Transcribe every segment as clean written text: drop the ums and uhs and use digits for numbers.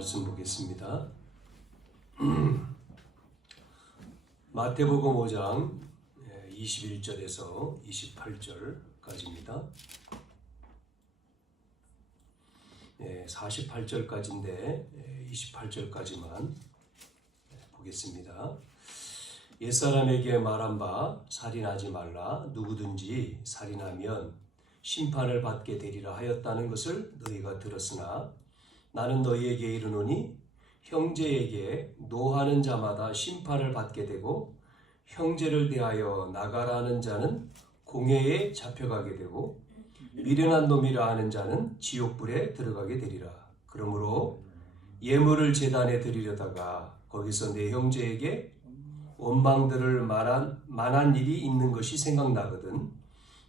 말씀 보겠습니다. 마태복음 5장 21절에서 28절까지입니다. 48절까지인데 28절까지만 보겠습니다. 옛사람에게 말한 바 살인하지 말라. 누구든지 살인하면 심판을 받게 되리라 하였다는 것을 너희가 들었으나 나는 너희에게 이르노니 형제에게 노하는 자마다 심판을 받게 되고 형제를 대하여 나가라는 자는 공회에 잡혀가게 되고 미련한 놈이라 하는 자는 지옥불에 들어가게 되리라. 그러므로 예물을 제단에 드리려다가 거기서 내 형제에게 원망들을 만한 일이 있는 것이 생각나거든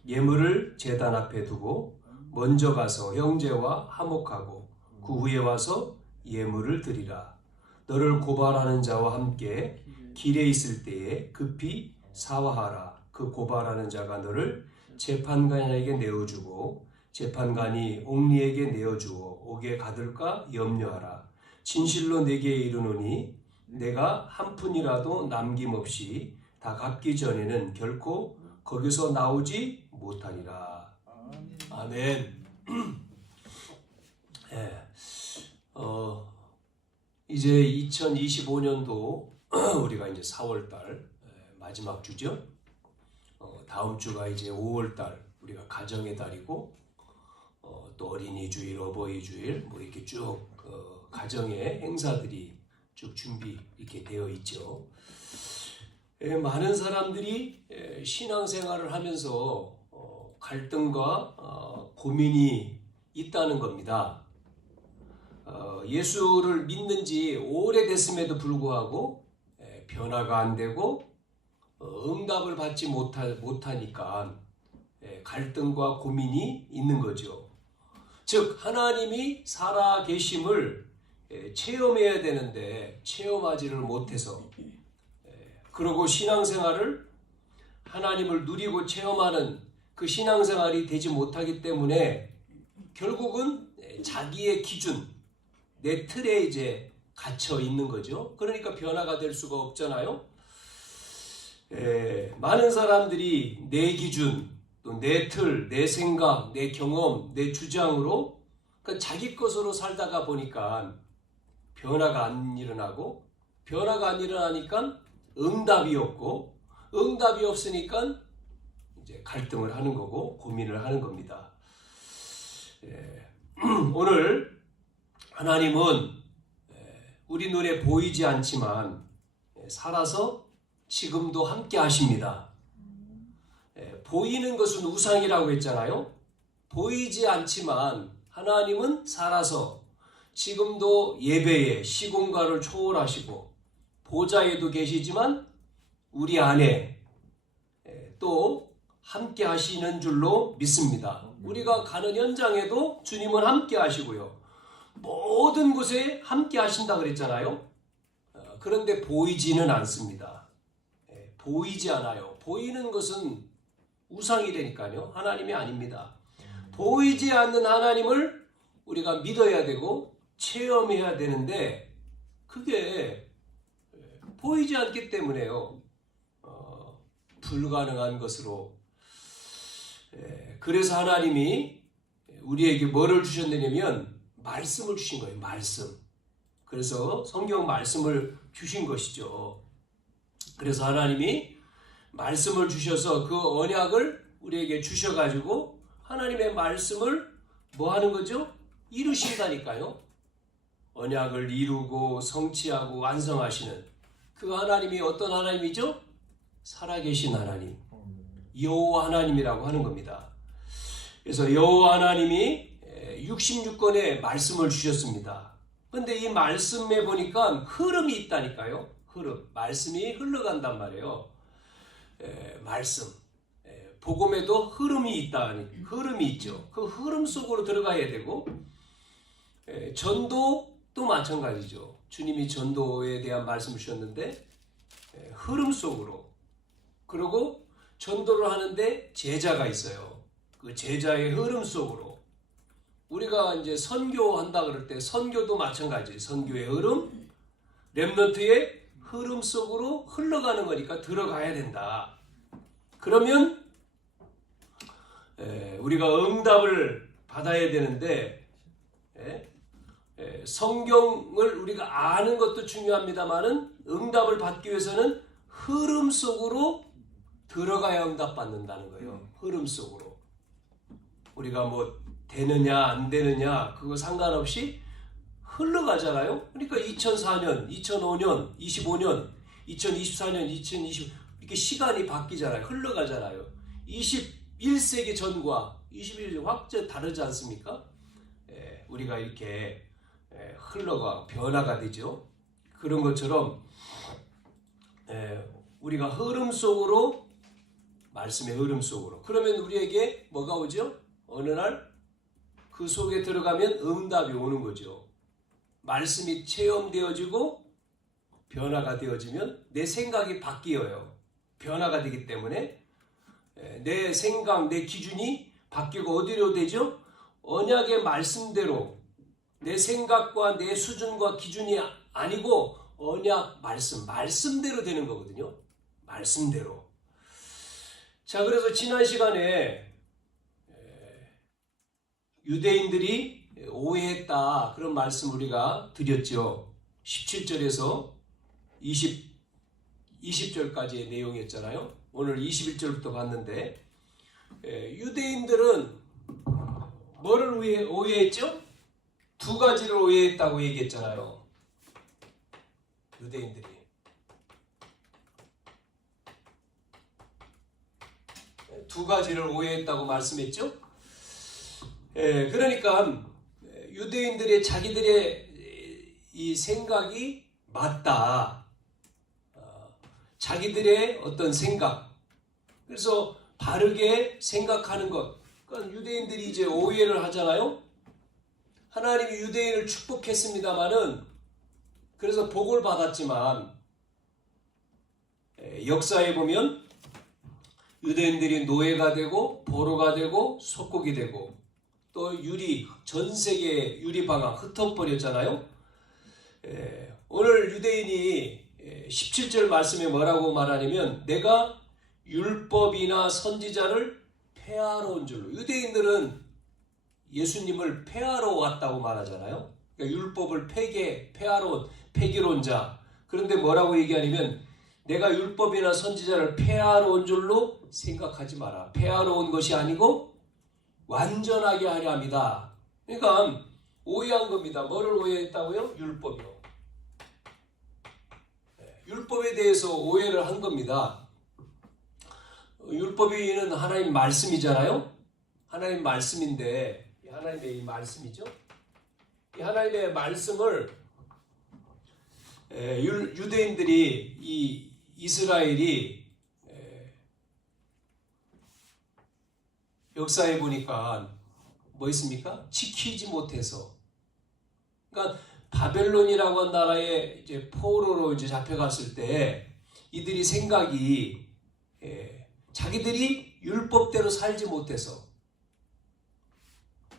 예물을 제단 앞에 두고 먼저 가서 형제와 화목하고 그 후에 와서 예물을 드리라. 너를 고발하는 자와 함께 길에 있을 때에 급히 사화하라. 그 고발하는 자가 너를 재판관에게 내어주고 재판관이 옥리에게 내어주어 옥에 가둘까 염려하라. 진실로 내게 이르노니 내가 한 푼이라도 남김없이 다 갚기 전에는 결코 거기서 나오지 못하리라. 아멘. 이제 2025년도 우리가 이제 4월달 마지막 주죠. 다음 주가 이제 5월달 우리가 가정의 달이고 또 어린이 주일, 어버이 주일 뭐 이렇게 쭉 가정의 행사들이 쭉 준비 이렇게 되어 있죠. 많은 사람들이 신앙생활을 하면서 갈등과 고민이 있다는 겁니다. 예수를 믿는 지 오래됐음에도 불구하고 변화가 안 되고 응답을 받지 못하니까 갈등과 고민이 있는 거죠. 즉 하나님이 살아 계심을 체험해야 되는데 체험하지를 못해서 그러고 신앙생활을 하나님을 누리고 체험하는 그 신앙생활이 되지 못하기 때문에 결국은 자기의 기준, 내 틀에 이제 갇혀 있는 거죠. 그러니까 변화가 될 수가 없잖아요. 많은 사람들이 내 기준, 또 내 틀, 내 생각, 내 경험, 내 주장으로 그러니까 자기 것으로 살다가 보니까 변화가 안 일어나고 변화가 안 일어나니까 응답이 없고 응답이 없으니까 이제 갈등을 하는 거고 고민을 하는 겁니다. 오늘 하나님은 우리 눈에 보이지 않지만 살아서 지금도 함께 하십니다. 보이는 것은 우상이라고 했잖아요. 보이지 않지만 하나님은 살아서 지금도 예배에 시공간을 초월하시고 보좌에도 계시지만 우리 안에 또 함께 하시는 줄로 믿습니다. 우리가 가는 현장에도 주님은 함께 하시고요. 모든 곳에 함께 하신다 그랬잖아요. 그런데 보이지는 않습니다. 보이지 않아요. 보이는 것은 우상이라니까요. 하나님이 아닙니다. 보이지 않는 하나님을 우리가 믿어야 되고 체험해야 되는데 그게 보이지 않기 때문에요. 불가능한 것으로. 그래서 하나님이 우리에게 뭐를 주셨느냐면 말씀을 주신 거예요. 말씀. 그래서 성경 말씀을 주신 것이죠. 그래서 하나님이 말씀을 주셔서 그 언약을 우리에게 주셔가지고 하나님의 말씀을 뭐 하는 거죠? 이루신다니까요. 언약을 이루고 성취하고 완성하시는 그 하나님이 어떤 하나님이죠? 살아계신 하나님. 여호와 하나님이라고 하는 겁니다. 그래서 여호와 하나님이 66권의 말씀을 주셨습니다. 그런데 이 말씀에 보니까 흐름이 있다니까요. 흐름. 말씀이 흘러간단 말이에요. 말씀. 복음에도 흐름이 있다. 흐름이 있죠. 그 흐름 속으로 들어가야 되고 전도도 마찬가지죠. 주님이 전도에 대한 말씀을 주셨는데 흐름 속으로 그리고 전도를 하는데 제자가 있어요. 그 제자의 흐름 속으로 우리가 이제 선교한다 그럴 때 선교도 마찬가지. 선교의 흐름, 렘넌트의 흐름 속으로 흘러가는 거니까 들어가야 된다. 그러면 우리가 응답을 받아야 되는데 성경을 우리가 아는 것도 중요합니다만은 응답을 받기 위해서는 흐름 속으로 들어가야 응답받는다는 거예요. 흐름 속으로. 우리가 뭐 되느냐 안 되느냐 그거 상관없이 흘러가잖아요. 그러니까 2004년, 2005년, 25년, 2024년, 2020 이렇게 시간이 바뀌잖아요. 흘러가잖아요. 21세기 전과 21세기 확 다르지 않습니까? 우리가 이렇게 흘러가 변화가 되죠. 그런 것처럼 우리가 흐름 속으로 말씀의 흐름 속으로 그러면 우리에게 뭐가 오죠? 어느 날 그 속에 들어가면 응답이 오는 거죠. 말씀이 체험되어지고 변화가 되어지면 내 생각이 바뀌어요. 변화가 되기 때문에 내 생각, 내 기준이 바뀌고 어디로 되죠? 언약의 말씀대로 내 생각과 내 수준과 기준이 아니고 언약 말씀대로 되는 거거든요. 말씀대로. 자, 그래서 지난 시간에 유대인들이 오해했다 그런 말씀 우리가 드렸죠. 17절에서 20절까지의 내용이었잖아요. 오늘 21절부터 봤는데 유대인들은 뭐를 오해했죠? 두 가지를 오해했다고 얘기했잖아요. 유대인들이 두 가지를 오해했다고 말씀했죠. 그러니까 유대인들의 자기들의 이 생각이 맞다. 자기들의 어떤 생각. 그래서 바르게 생각하는 것. 그러니까 유대인들이 이제 오해를 하잖아요. 하나님이 유대인을 축복했습니다마는 그래서 복을 받았지만 역사에 보면 유대인들이 노예가 되고 포로가 되고 속국이 되고 또 전 세계 유리방학 흩어버렸잖아요. 오늘 유대인이 17절 말씀에 뭐라고 말하냐면 내가 율법이나 선지자를 폐하러 온 줄로. 유대인들은 예수님을 폐하러 왔다고 말하잖아요. 그러니까 율법을 폐하러 온 폐기론자. 그런데 뭐라고 얘기하냐면 내가 율법이나 선지자를 폐하러 온 줄로 생각하지 마라. 폐하러 온 것이 아니고 완전하게 하려 합니다. 그러니까 오해한 겁니다. 뭐를 오해했다고요? 율법이요. 율법에 대해서 오해를 한 겁니다. 율법이는 하나님 말씀이잖아요. 하나님 말씀인데 하나님의 이 말씀이죠. 이 하나님의 말씀을 유대인들이 이 이스라엘이 역사에 보니까 뭐 있습니까? 지키지 못해서. 그러니까 바벨론이라고 한 나라에 이제 포로로 이제 잡혀갔을 때 이들이 생각이 자기들이 율법대로 살지 못해서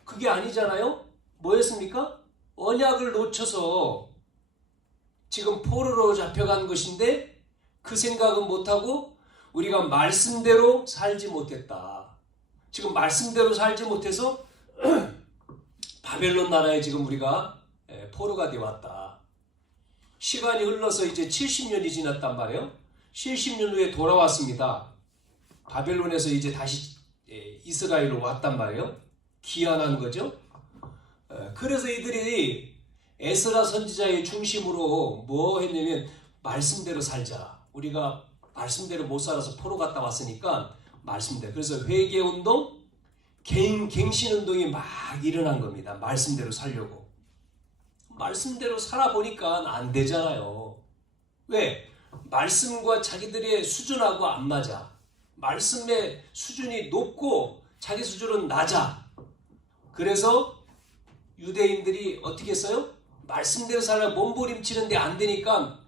그게 아니잖아요. 뭐였습니까? 언약을 놓쳐서 지금 포로로 잡혀간 것인데 그 생각은 못하고 우리가 말씀대로 살지 못했다. 지금 말씀대로 살지 못해서 바벨론 나라에 지금 우리가 포로가 되어 왔다. 시간이 흘러서 이제 70년이 지났단 말이에요. 70년 후에 돌아왔습니다. 바벨론에서 이제 다시 이스라엘로 왔단 말이에요. 귀환한 거죠. 그래서 이들이 에스라 선지자의 중심으로 뭐 했냐면 말씀대로 살자. 우리가 말씀대로 못 살아서 포로 갔다 왔으니까 말씀대로. 그래서 회개운동, 갱신운동이 막 일어난 겁니다. 말씀대로 살려고. 말씀대로 살아보니까 안 되잖아요. 왜? 말씀과 자기들의 수준하고 안 맞아. 말씀의 수준이 높고 자기 수준은 낮아. 그래서 유대인들이 어떻게 했어요? 말씀대로 살아 몸부림치는데 안 되니까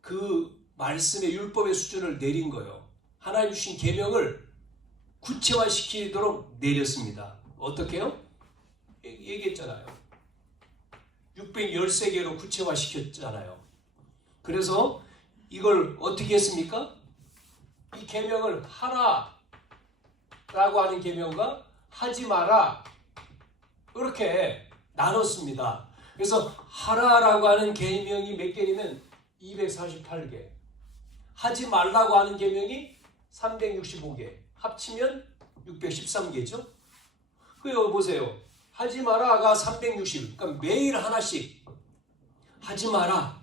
그 말씀의 율법의 수준을 내린 거예요. 하나님 주신 계명을 구체화시키도록 내렸습니다. 어떻게요? 얘기했잖아요. 613개로 구체화시켰잖아요. 그래서 이걸 어떻게 했습니까? 이 계명을 하라 라고 하는 계명과 하지 마라 이렇게 나눴습니다. 그래서 하라라고 하는 계명이 몇 개냐면 248개, 하지 말라고 하는 계명이 365개, 합치면 613개죠. 그거 보세요. 하지 마라가 360, 그러니까 매일 하나씩 하지 마라.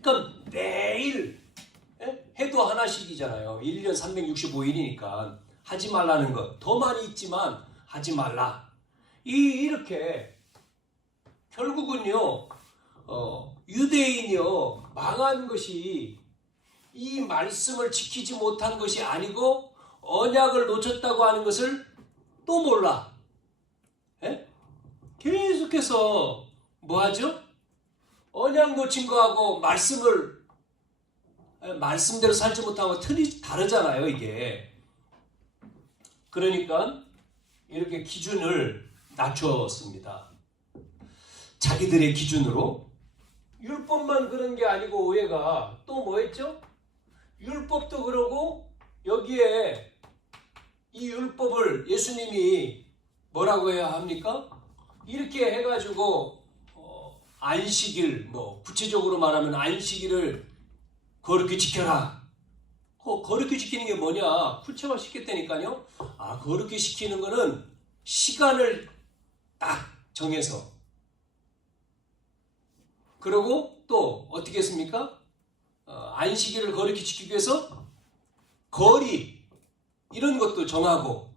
그러니까 매일 해도 하나씩이잖아요. 1년 365일이니까 하지 말라는 것 더 많이 있지만 하지 말라. 이렇게 결국은요 유대인이요 망한 것이 이 말씀을 지키지 못한 것이 아니고 언약을 놓쳤다고 하는 것을 또 몰라. 에? 계속해서 뭐하죠? 언약 놓친 거하고 말씀대로 살지 못하고 틀이 다르잖아요, 이게. 그러니까 이렇게 기준을 낮췄습니다. 자기들의 기준으로. 율법만 그런 게 아니고 오해가 또 뭐 했죠? 율법도 그러고 여기에 이 율법을 예수님이 뭐라고 해야 합니까? 이렇게 해가지고 안식일, 뭐 구체적으로 말하면 안식일을 거룩히 지켜라. 거룩히 지키는 게 뭐냐? 구체화 시켰다니까요. 거룩히 시키는 거는 시간을 딱 정해서. 그리고 또 어떻게 했습니까? 안식일을 거룩히 지키기 위해서 거리 이런 것도 정하고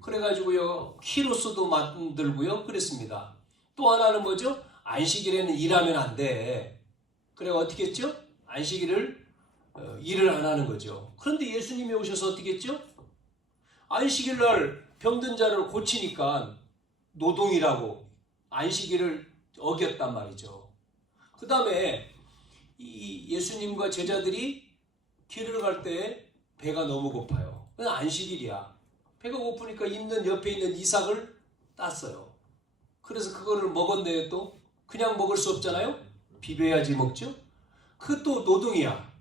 그래가지고요 키로수도 만들고요 그랬습니다. 또 하나는 뭐죠? 안식일에는 일하면 안 돼. 그래 어떻게 했죠? 안식일을 일을 안 하는 거죠. 그런데 예수님이 오셔서 어떻게 했죠? 안식일 날 병든 자를 고치니까 노동이라고 안식일을 어겼단 말이죠. 그 다음에 이 예수님과 제자들이 길을 갈 때 배가 너무 고파요. 그냥 안식일이야. 배가 고프니까 있는 옆에 있는 이삭을 땄어요. 그래서 그거를 먹었네요. 또 그냥 먹을 수 없잖아요. 비벼야지 먹죠. 그것도 노동이야.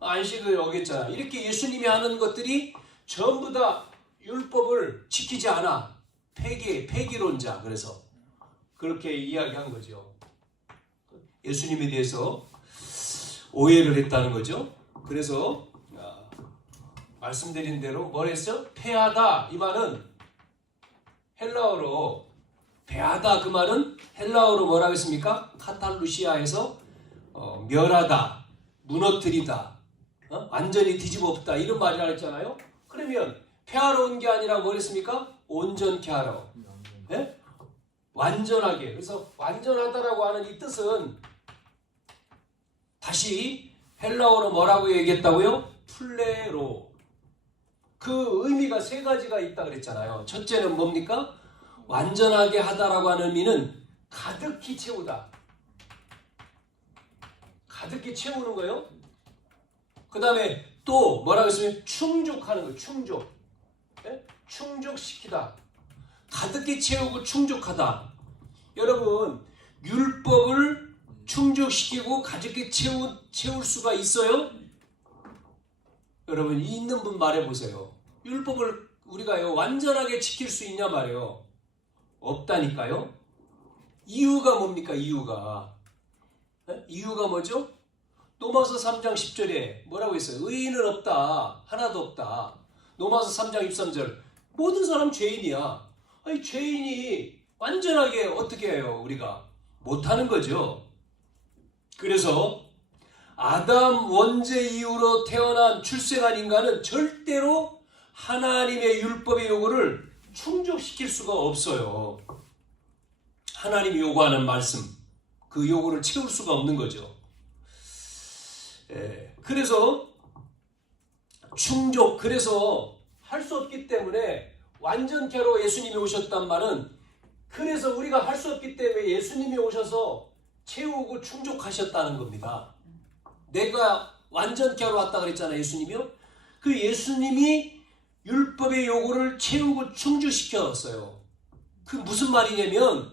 안식을 어겼잖아. 이렇게 예수님이 하는 것들이 전부 다 율법을 지키지 않아. 폐기론자. 그래서 그렇게 이야기한 거죠. 예수님에 대해서 오해를 했다는 거죠. 그래서 말씀드린 대로 뭘 했어? 패하다 이 말은 헬라어로 패하다 그 말은 헬라어로 뭐라고 했습니까? 카탈루시아에서 멸하다, 무너뜨리다, 완전히 뒤집어 엎다 이런 말이라 했잖아요. 그러면 패하러 온 게 아니라 뭘 했습니까? 온전케 하러. 네? 완전하게. 그래서 완전하다라고 하는 이 뜻은 다시 헬라어로 뭐라고 얘기했다고요? 플레로. 그 의미가 세 가지가 있다 그랬잖아요. 첫째는 뭡니까? 완전하게 하다라고 하는 의미는 가득히 채우다. 가득히 채우는 거요. 그 다음에 또 뭐라고 했으면 충족하는 거. 충족. 네? 충족시키다. 가득히 채우고 충족하다. 여러분 율법을 충족시키고 가득히 채울 수가 있어요? 여러분 있는 분 말해보세요. 율법을 우리가요 완전하게 지킬 수 있냐 말이에요. 없다니까요. 이유가 뭡니까? 이유가 뭐죠? 로마서 3장 10절에 뭐라고 했어요? 의인은 없다. 하나도 없다. 로마서 3장 23절 모든 사람 죄인이야. 아니 죄인이 완전하게 어떻게 해요? 우리가 못하는 거죠. 그래서 아담 원죄 이후로 태어난 출생한 인간은 절대로 하나님의 율법의 요구를 충족시킬 수가 없어요. 하나님이 요구하는 말씀, 그 요구를 채울 수가 없는 거죠. 그래서 충족, 그래서 할 수 없기 때문에 완전케로 예수님이 오셨단 말은 그래서 우리가 할 수 없기 때문에 예수님이 오셔서 채우고 충족하셨다는 겁니다. 내가 완전케로 왔다 그랬잖아요. 예수님이요. 그 예수님이 율법의 요구를 채우고 충족시켰어요. 그 무슨 말이냐면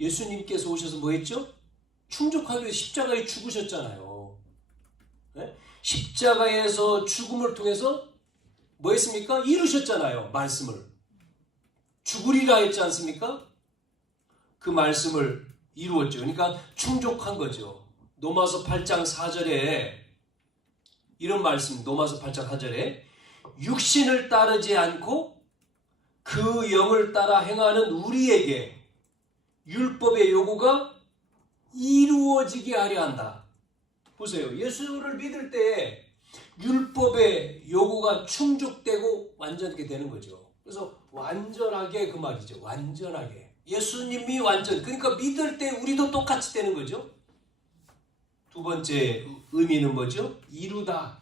예수님께서 오셔서 뭐 했죠? 충족하기 위해 십자가에 죽으셨잖아요. 네? 십자가에서 죽음을 통해서 뭐 했습니까? 이루셨잖아요. 말씀을. 죽으리라 했지 않습니까? 그 말씀을 이루었죠. 그러니까 충족한 거죠. 로마서 8장 4절에 이런 말씀, 로마서 8장 4절에 육신을 따르지 않고 그 영을 따라 행하는 우리에게 율법의 요구가 이루어지게 하려 한다. 보세요. 예수를 믿을 때 율법의 요구가 충족되고 완전하게 되는 거죠. 그래서 완전하게 그 말이죠. 완전하게. 예수님이 완전. 그러니까 믿을 때 우리도 똑같이 되는 거죠. 두 번째 의미는 뭐죠? 이루다.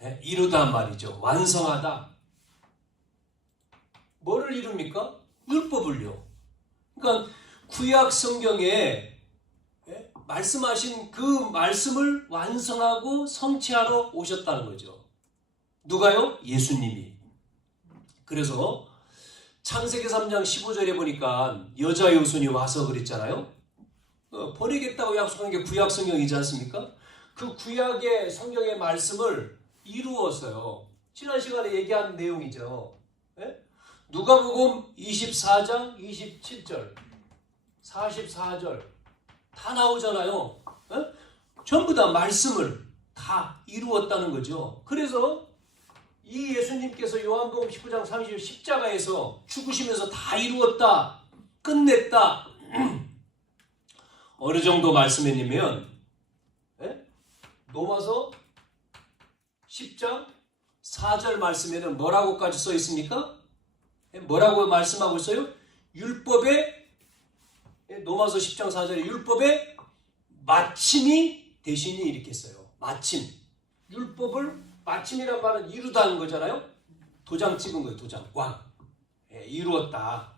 네, 이루다 말이죠. 완성하다. 뭐를 이룹니까? 율법을요. 그러니까 구약 성경에 말씀하신 그 말씀을 완성하고 성취하러 오셨다는 거죠. 누가요? 예수님이. 그래서 창세기 3장 15절에 보니까 여자 요손이 와서 그랬잖아요. 보내겠다고 약속한 게 구약 성경이지 않습니까? 그 구약의 성경의 말씀을 이루었어요. 지난 시간에 얘기한 내용이죠. 누가복음 24장 27절 44절 다 나오잖아요. 전부 다 말씀을 다 이루었다는 거죠. 그래서 이 예수님께서 요한복음 19장 30절 십자가에서 죽으시면서 다 이루었다. 끝냈다. 어느 정도 말씀했냐면 로마서 10장 4절 말씀에는 뭐라고까지 써 있습니까? 뭐라고 말씀하고 있어요? 율법의 로마서 10장 4절에 율법의 마침이 되시니 이렇게 써요. 마침. 율법을 마침이란 말은 이루다는 거잖아요. 도장 찍은 거예요. 도장. 왕. 이루었다.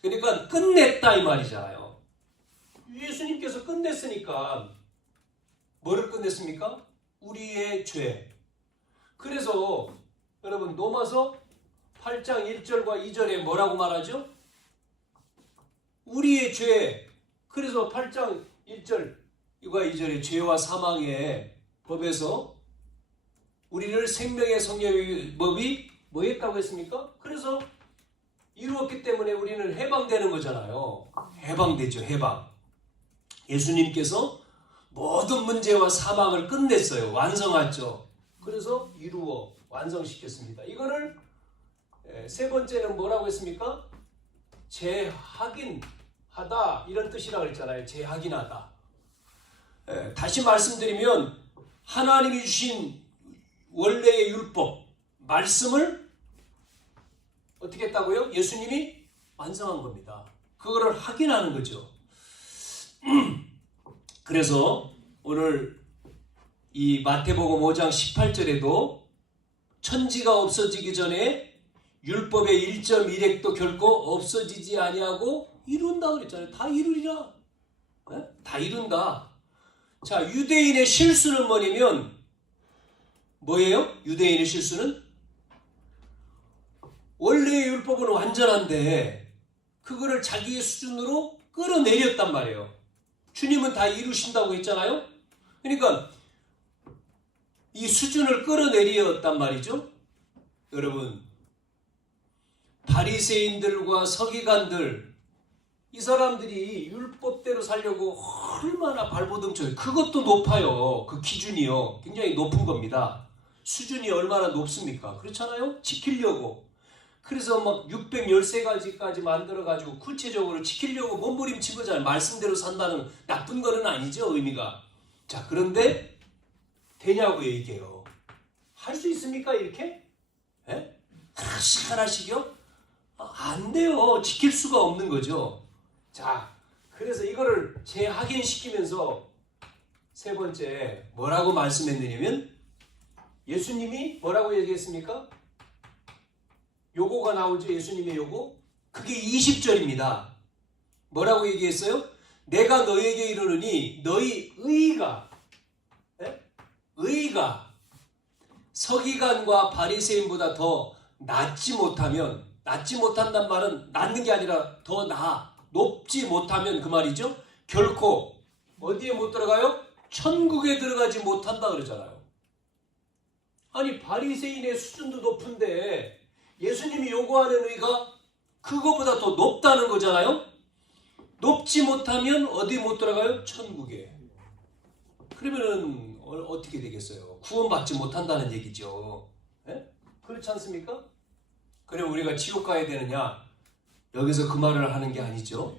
그러니까 끝냈다 이 말이잖아요. 예수님께서 끝냈으니까 뭐를 끝냈습니까? 우리의 죄. 그래서 여러분 로마서 8장 1절과 2절에 뭐라고 말하죠? 우리의 죄. 그래서 8장 1절과 2절에 죄와 사망의 법에서 우리를 생명의 성령의 법이 뭐 했다고 했습니까? 그래서 이루었기 때문에 우리는 해방되는 거잖아요. 해방되죠. 해방. 예수님께서 모든 문제와 사망을 끝냈어요. 완성했죠. 그래서 이루어 완성시켰습니다. 이거를 세 번째는 뭐라고 했습니까? 재확인하다 이런 뜻이라고 했잖아요. 재확인하다. 다시 말씀드리면 하나님이 주신 원래의 율법 말씀을 어떻게 했다고요? 예수님이 완성한 겁니다. 그거를 확인하는 거죠. 그래서 오늘 이 마태복음 5장 18절에도 천지가 없어지기 전에 율법의 1.1획도 결코 없어지지 아니하고 이룬다 그랬잖아요. 다 이루리라. 다 이룬다. 자, 유대인의 실수는 뭐냐면 뭐예요? 유대인의 실수는 원래의 율법은 완전한데 그거를 자기의 수준으로 끌어내렸단 말이에요. 주님은 다 이루신다고 했잖아요. 그러니까 이 수준을 끌어내렸단 말이죠. 여러분, 바리새인들과 서기관들 이 사람들이 율법대로 살려고 얼마나 발버둥쳐요. 그것도 높아요. 그 기준이요. 굉장히 높은 겁니다. 수준이 얼마나 높습니까? 그렇잖아요. 지키려고. 그래서 막 613가지까지 만들어가지고 구체적으로 지키려고 몸부림친 거잖아요. 말씀대로 산다는 나쁜 거는 아니죠. 의미가. 자, 그런데 되냐고요 이게요. 할 수 있습니까 이렇게? 하나씩 하나씩요? 안 돼요. 지킬 수가 없는 거죠. 자, 그래서 이거를 재확인시키면서 세 번째 뭐라고 말씀했느냐면 예수님이 뭐라고 얘기했습니까? 요거가 나오죠. 예수님의 요거. 그게 20절입니다. 뭐라고 얘기했어요? 내가 너에게 이르노니 너희 의가 서기관과 바리새인보다 더 낮지 못한단 말은 낮는 게 아니라 더 높지 못하면 그 말이죠. 결코 어디에 못 들어가요? 천국에 들어가지 못한다 그러잖아요. 아니 바리새인의 수준도 높은데 예수님이 요구하는 의가 그거보다 더 높다는 거잖아요. 높지 못하면 어디 못 들어가요? 천국에. 그러면은 어떻게 되겠어요? 구원받지 못한다는 얘기죠. 네? 그렇지 않습니까? 그럼 우리가 지옥 가야 되느냐? 여기서 그 말을 하는 게 아니죠.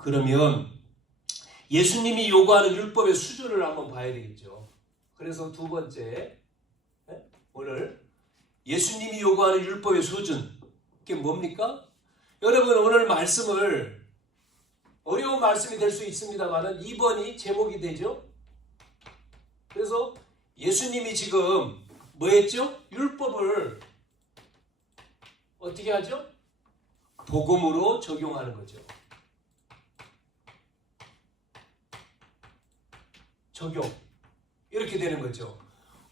그러면 예수님이 요구하는 율법의 수준을 한번 봐야 되겠죠. 그래서 두 번째, 오늘 예수님이 요구하는 율법의 수준, 그게 뭡니까? 여러분 오늘 말씀을 어려운 말씀이 될 수 있습니다만 2번이 제목이 되죠. 그래서 예수님이 지금 뭐 했죠? 율법을 어떻게 하죠? 복음으로 적용하는 거죠. 적용. 이렇게 되는 거죠.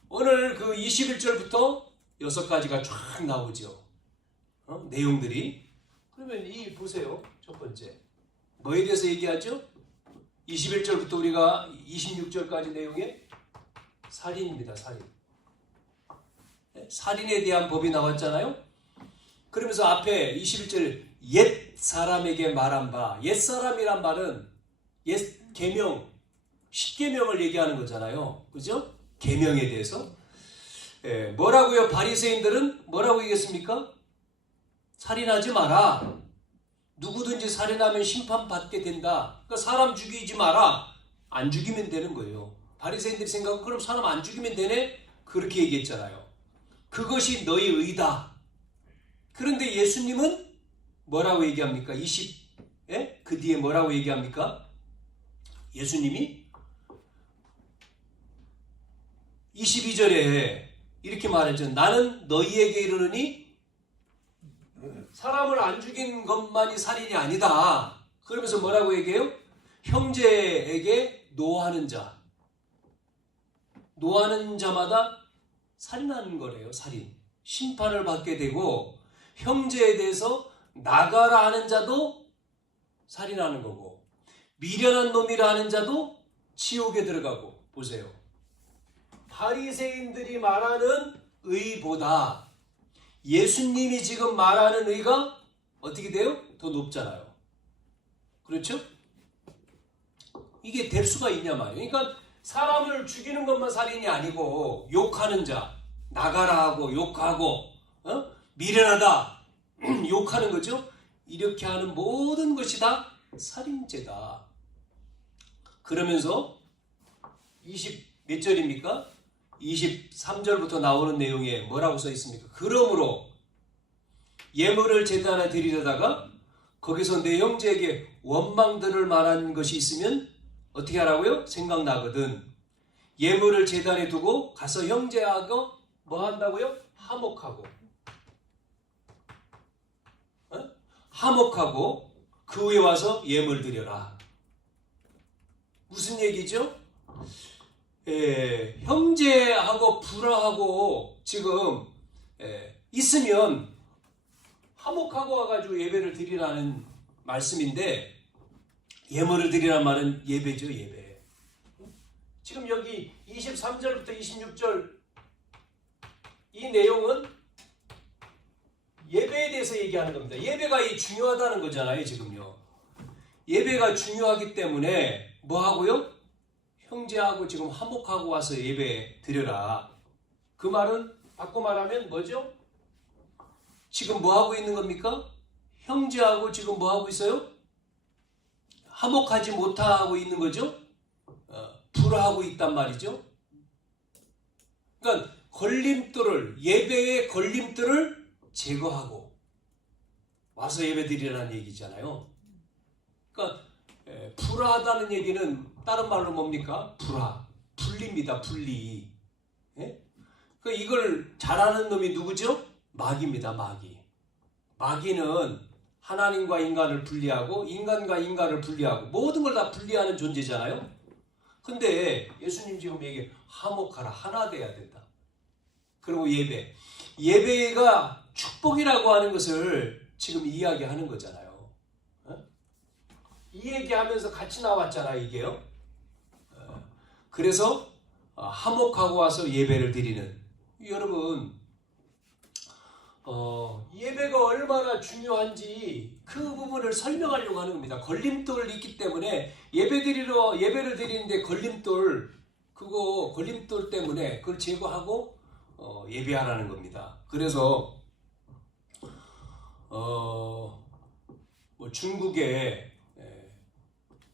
오늘 그 21절부터 6가지가 쫙 나오죠. 내용들이. 그러면 보세요. 첫 번째. 뭐에 대해서 얘기하죠? 21절부터 우리가 26절까지 내용에 살인입니다. 살인. 살인에 대한 법이 나왔잖아요. 그러면서 앞에 21절 옛 사람에게 말한 바, 옛 사람이란 말은 옛 계명, 십계명을 얘기하는 거잖아요. 그죠? 계명에 대해서. 뭐라고요? 바리새인들은 뭐라고 얘기했습니까? 살인하지 마라. 누구든지 살인하면 심판받게 된다. 그러니까 사람 죽이지 마라. 안 죽이면 되는 거예요. 바리새인들이 생각하고 그럼 사람 안 죽이면 되네? 그렇게 얘기했잖아요. 그것이 너희 의다. 그런데 예수님은 뭐라고 얘기합니까? 그 뒤에 뭐라고 얘기합니까? 예수님이 22절에 이렇게 말했죠. 나는 너희에게 이르노니 사람을 안 죽인 것만이 살인이 아니다. 그러면서 뭐라고 얘기해요? 형제에게 노하는 자. 노하는 자마다 살인하는 거래요. 살인. 심판을 받게 되고 형제에 대해서 나가라 하는 자도 살인하는 거고 미련한 놈이라 하는 자도 지옥에 들어가고. 보세요. 바리새인들이 말하는 의보다 예수님이 지금 말하는 의가 어떻게 돼요? 더 높잖아요. 그렇죠? 이게 될 수가 있냐 말이에요. 그러니까 사람을 죽이는 것만 살인이 아니고 욕하는 자, 나가라 하고 욕하고 미련하다 욕하는 거죠. 이렇게 하는 모든 것이 다 살인죄다. 그러면서 20 몇 절입니까? 23절부터 나오는 내용에 뭐라고 써 있습니까? 그러므로 예물을 제단에 드리려다가 거기서 내 형제에게 원망들을 말한 것이 있으면 어떻게 하라고요? 생각나거든. 예물을 제단에 두고 가서 형제하고 뭐 한다고요? 화목하고. 화목하고 그 후에 와서 예물 드려라. 무슨 얘기죠? 형제하고 불화하고 지금 있으면 화목하고 와가지고 예배를 드리라는 말씀인데 예물을 드리라는 말은 예배죠. 예배. 지금 여기 23절부터 26절 이 내용은 예배에 대해서 얘기하는 겁니다. 예배가 중요하다는 거잖아요. 지금요. 예배가 중요하기 때문에 뭐 하고요? 형제하고 지금 화목하고 와서 예배 드려라. 그 말은 바꿔 말하면 뭐죠? 지금 뭐 하고 있는 겁니까? 형제하고 지금 뭐 하고 있어요? 화목하지 못하고 있는 거죠? 불화하고 있단 말이죠. 그러니까 예배의 걸림돌을 제거하고 와서 예배 드리라는 얘기잖아요. 그러니까 불화하다는 얘기는 다른 말로 뭡니까? 분리입니다. 분리. 그러니까 이걸 잘하는 놈이 누구죠? 마귀입니다. 마귀는 하나님과 인간을 분리하고 인간과 인간을 분리하고 모든 걸 다 분리하는 존재잖아요. 근데 예수님 지금 얘기해 화목하라. 하나 돼야 된다. 그리고 예배가 축복 축복이라고 하는 것을 지금 이야기하는 거잖아요. 이 얘기하면서 같이 나왔잖아요, 이게요. 그래서 화목하고 와서 예배를 드리는, 여러분 예배가 얼마나 중요한지 그 부분을 설명하려고 하는 겁니다. 걸림돌이 있기 때문에 예배를 드리는데 걸림돌 때문에 그걸 제거하고 예배하라는 겁니다. 그래서 뭐 중국의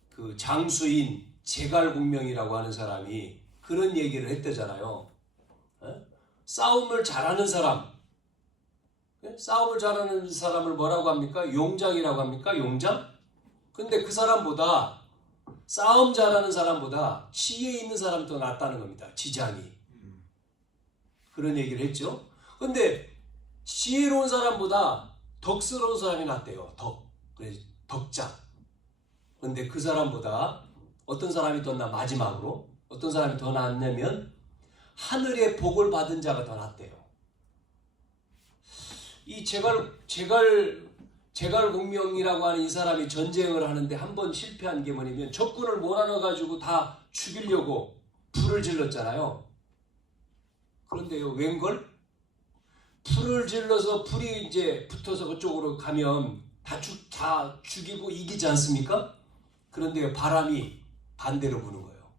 그 장수인 제갈공명이라고 하는 사람이 그런 얘기를 했대잖아요. 싸움을 잘하는 사람을 뭐라고 합니까? 용장이라고 합니까? 용장? 근데 그 사람보다, 싸움 잘하는 사람보다 지혜 있는 사람이 더 낫다는 겁니다. 지장이. 그런 얘기를 했죠. 근데 지혜로운 사람보다 덕스러운 사람이 낫대요. 덕장. 근데 그 사람보다 어떤 사람이 더 마지막으로 어떤 사람이 더 낫냐면 하늘의 복을 받은 자가 더 낫대요. 이 제갈공명이라고 하는 이 사람이 전쟁을 하는데 한 번 실패한 게 뭐냐면 적군을 몰아넣어가지고 다 죽이려고 불을 질렀잖아요. 그런데요, 웬걸? 불을 질러서 불이 이제 붙어서 그쪽으로 가면 다 죽이고 이기지 않습니까? 그런데 바람이 반대로 부는 거예요.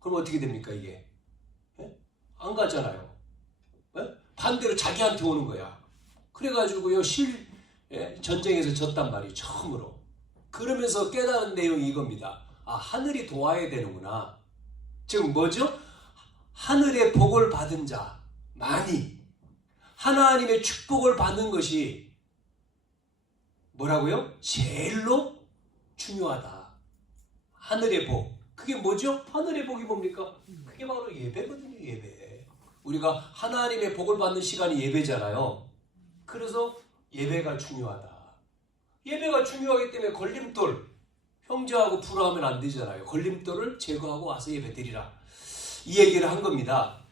그럼 어떻게 됩니까, 이게? 안 가잖아요. 반대로 자기한테 오는 거야. 그래가지고요, 전쟁에서 졌단 말이에요, 처음으로. 그러면서 깨달은 내용이 이겁니다. 하늘이 도와야 되는구나. 즉 뭐죠? 하늘의 복을 받은 자, 많이 하나님의 축복을 받는 것이 뭐라고요? 제일로 중요하다. 하늘의 복. 그게 뭐죠? 하늘의 복이 뭡니까? 그게 바로 예배거든요, 예배. 우리가 하나님의 복을 받는 시간이 예배잖아요. 그래서 예배가 중요하다. 예배가 중요하기 때문에 걸림돌, 형제하고 불화하면 안 되잖아요. 걸림돌을 제거하고 와서 예배 드리라. 이 얘기를 한 겁니다.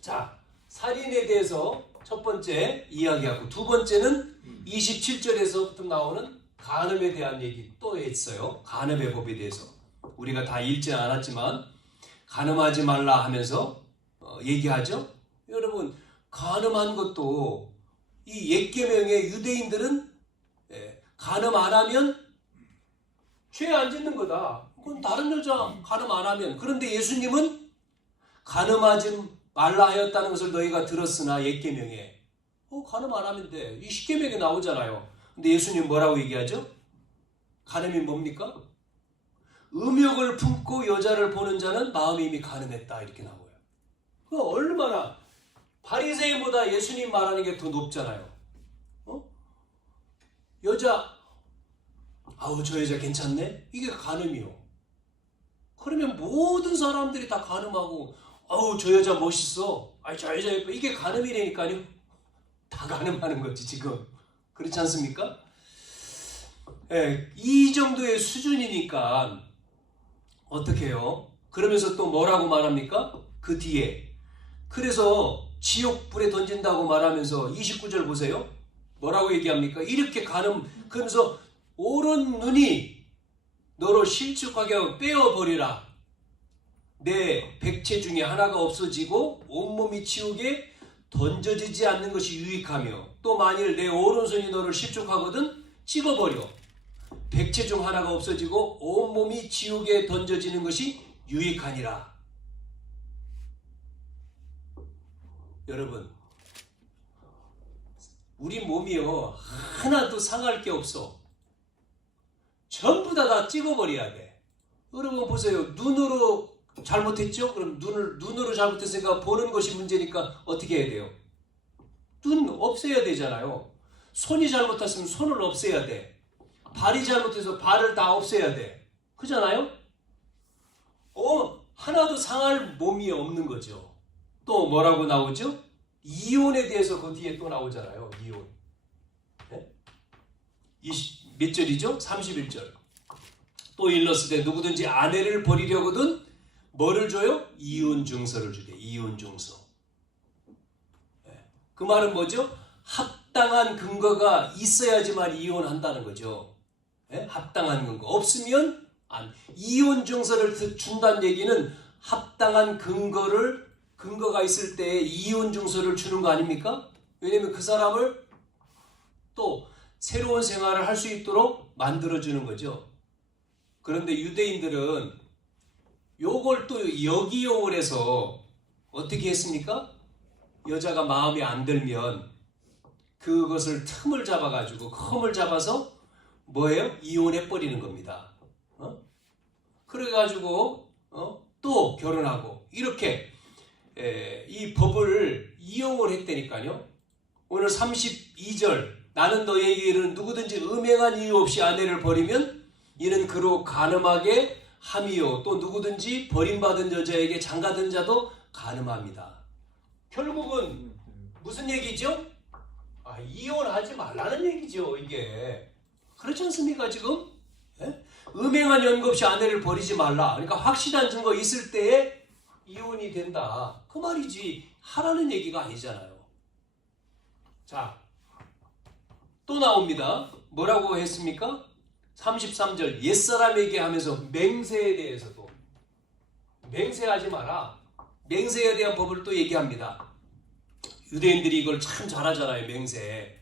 자, 살인에 대해서 첫 번째 이야기하고, 두 번째는 27절에서부터 나오는 간음에 대한 얘기 또 했어요. 간음의 법에 대해서. 우리가 다 읽지는 않았지만 간음하지 말라 하면서 얘기하죠. 여러분, 간음한 것도 이 옛 계명의 유대인들은 간음 안 하면 죄 안 짓는 거다. 그건 다른 여자 간음 안 하면. 그런데 예수님은 간음하지 말라 하였다는 것을 너희가 들었으나 옛 계명에 간음 안 하면 돼. 이 십계명에 나오잖아요. 근데 예수님 뭐라고 얘기하죠? 간음이 뭡니까? 음욕을 품고 여자를 보는 자는 마음이 이미 간음했다, 이렇게 나와요. 그 얼마나 바리새인보다 예수님 말하는 게 더 높잖아요. 여자, 저 여자 괜찮네? 이게 간음이요. 그러면 모든 사람들이 다 간음하고, 저 여자 멋있어. 저 여자 예뻐. 이게 간음이라니까요. 다 간음하는 거지, 지금. 그렇지 않습니까? 이 정도의 수준이니까 어떻게 해요? 그러면서 또 뭐라고 말합니까? 그 뒤에. 그래서 지옥불에 던진다고 말하면서 29절 보세요. 뭐라고 얘기합니까? 이렇게 그러면서 오른 눈이 너로 실족하게 하고 빼어버리라. 내 백체 중에 하나가 없어지고 온몸이 지옥에 던져지지 않는 것이 유익하며, 또 만일 내 오른손이 너를 실족하거든 찍어버려. 백체 중 하나가 없어지고 온몸이 지옥에 던져지는 것이 유익하니라. 여러분, 우리 몸이요, 하나도 상할 게 없어. 전부 다 찍어버려야 돼. 여러분 보세요. 눈으로 잘못했죠? 그럼 눈으로 잘못했으니까 보는 것이 문제니까 어떻게 해야 돼요? 눈 없애야 되잖아요. 손이 잘못했으면 손을 없애야 돼. 발이 잘못해서 발을 다 없애야 돼. 그잖아요? 하나도 상할 몸이 없는 거죠. 또 뭐라고 나오죠? 이혼에 대해서 그 뒤에 또 나오잖아요. 이혼. 네? 몇 절이죠? 31절. 또 일렀을 때 누구든지 아내를 버리려거든 뭐를 줘요? 이혼 증서를 주게. 이혼 증서. 네. 그 말은 뭐죠? 합당한 근거가 있어야지만 이혼한다는 거죠. 예? 합당한 근거. 없으면 안. 이혼 증서를 준다는 얘기는 합당한 근거가 있을 때 이혼 증서를 주는 거 아닙니까? 왜냐면 그 사람을 또 새로운 생활을 할 수 있도록 만들어주는 거죠. 그런데 유대인들은 요걸 또 역이용을 해서 어떻게 했습니까? 여자가 마음에 안 들면 그것을 틈을 잡아가지고 컴을 잡아서 뭐예요? 이혼해버리는 겁니다. 그래가지고 또 결혼하고 이렇게 이 법을 이용을 했다니까요. 오늘 32절 나는 너에게 이르는 누구든지 음행한 이유 없이 아내를 버리면 이는 그로 간음하게 함이요 또 누구든지 버림받은 여자에게 장가든 자도 간음합니다. 결국은 무슨 얘기죠? 이혼하지 말라는 얘기죠. 이게 그렇지 않습니까 지금? 예? 음행한 연고 없이 아내를 버리지 말라. 그러니까 확실한 증거 있을 때에 이혼이 된다. 그 말이지 하라는 얘기가 아니잖아요. 자, 또 나옵니다. 뭐라고 했습니까? 33절 옛사람에게 하면서 맹세에 대해서도 맹세하지 마라. 맹세에 대한 법을 또 얘기합니다. 유대인들이 이걸 참 잘하잖아요. 맹세.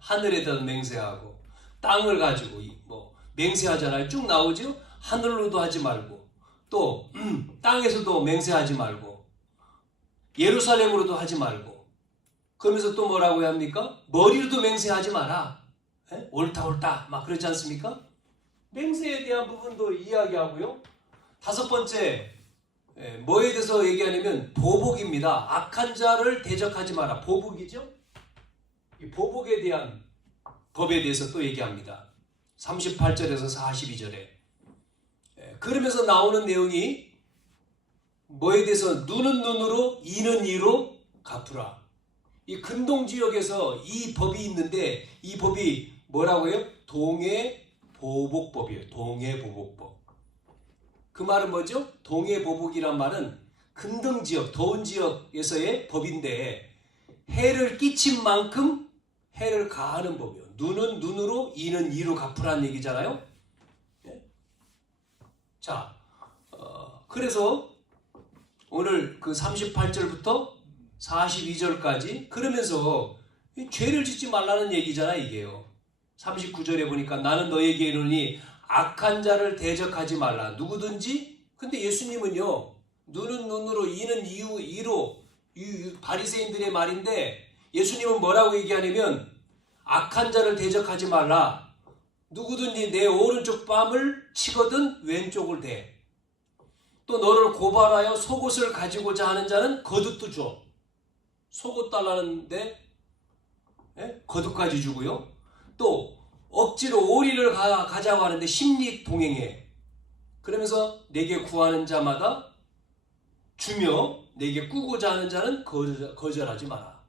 하늘에다 맹세하고 땅을 가지고 뭐 맹세하잖아요. 쭉 나오죠. 하늘로도 하지 말고 또 땅에서도 맹세하지 말고 예루살렘으로도 하지 말고 그러면서 또 뭐라고 합니까? 머리로도 맹세하지 마라. 옳다 막 그렇지 않습니까? 맹세에 대한 부분도 이야기하고요. 다섯 번째 뭐에 대해서 얘기하냐면 보복입니다. 악한 자를 대적하지 마라. 보복이죠. 이 보복에 대한 법에 대해서 또 얘기합니다. 38절에서 42절에 그러면서 나오는 내용이 뭐에 대해서 눈은 눈으로 이는 이로 갚으라. 이 근동지역에서 이 법이 있는데 이 법이 뭐라고 해요? 동해보복법이에요. 동해보복법. 그 말은 뭐죠? 동해보복이란 말은 근동지역, 더운 지역에서의 법인데 해를 끼친 만큼 해를 가하는 법이에요. 눈은 눈으로 이는 이로 갚으라는 얘기잖아요. 네? 자, 그래서 오늘 그 38절부터 42절까지 그러면서 죄를 짓지 말라는 얘기잖아 이게요. 39절에 보니까 나는 너에게 이르노니 악한 자를 대적하지 말라. 누구든지. 근데 예수님은요. 눈은 눈으로 이는 이로 바리새인들의 말인데 예수님은 뭐라고 얘기하냐면 악한 자를 대적하지 말라. 누구든지 내 오른쪽 뺨을 치거든 왼쪽을 대. 또 너를 고발하여 속옷을 가지고자 하는 자는 겉옷도 줘. 속옷 달라는데 겉옷까지 주고요. 또 억지로 오리를 가자고 하는데 심리 동행해. 그러면서 내게 구하는 자마다 주며 내게 꾸고자 하는 자는 거절하지 마라.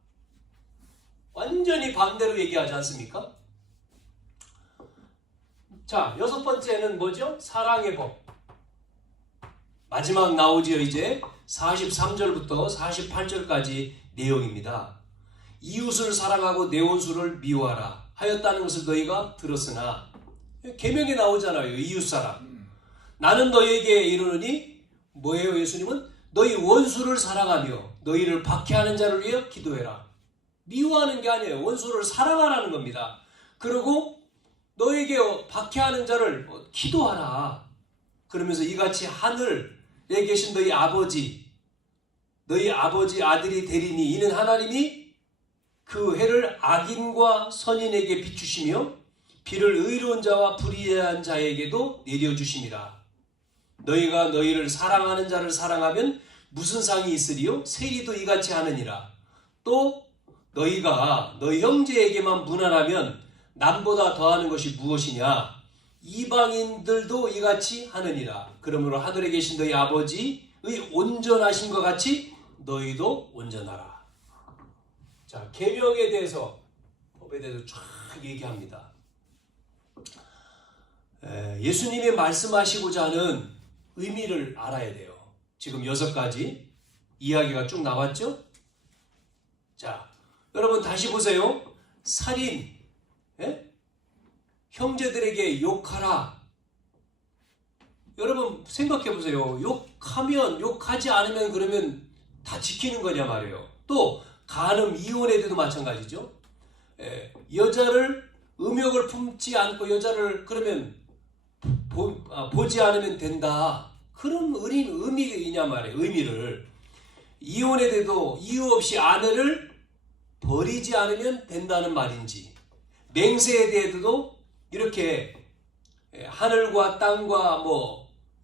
완전히 반대로 얘기하지 않습니까? 자, 여섯 번째는 뭐죠? 사랑의 법. 마지막 나오지요. 이제 43절부터 48절까지 내용입니다. 이웃을 사랑하고 내 원수를 미워하라 하였다는 것을 너희가 들었으나 계명에 나오잖아요. 이웃사랑. 나는 너희에게 이르노니 뭐예요? 예수님은 너희 원수를 사랑하며 너희를 박해하는 자를 위해 기도해라. 미워하는 게 아니에요. 원수를 사랑하라는 겁니다. 그리고 너에게 박해하는 자를 기도하라. 그러면서 이같이 하늘에 계신 너희 아버지 아들이 되리니 이는 하나님이 그 해를 악인과 선인에게 비추시며 비를 의로운 자와 불의한 자에게도 내려주심이라. 너희가 너희를 사랑하는 자를 사랑하면 무슨 상이 있으리요? 세리도 이같이 하느니라. 또 너희가 너희 형제에게만 무난하면 남보다 더하는 것이 무엇이냐? 이방인들도 이같이 하느니라. 그러므로 하늘에 계신 너희 아버지의 온전하신 것 같이 너희도 온전하라. 자, 계명에 대해서 법에 대해서 쫙 얘기합니다. 예수님이 말씀하시고자 하는 의미를 알아야 돼요. 지금 6가지 이야기가 쭉 나왔죠? 자, 여러분 다시 보세요. 살인, 예? 형제들에게 욕하라. 여러분 생각해 보세요. 욕하면, 욕하지 않으면 그러면 다 지키는 거냐 말이에요. 또 간음, 이혼에 대해도 마찬가지죠. 여자를 음욕을 품지 않고 여자를 그러면 보지 않으면 된다. 그런 의미냐 말이에요. 의미를. 이혼에 대해도 이유 없이 아내를 버리지 않으면 된다는 말인지, 맹세에 대해서도 이렇게 하늘과 땅과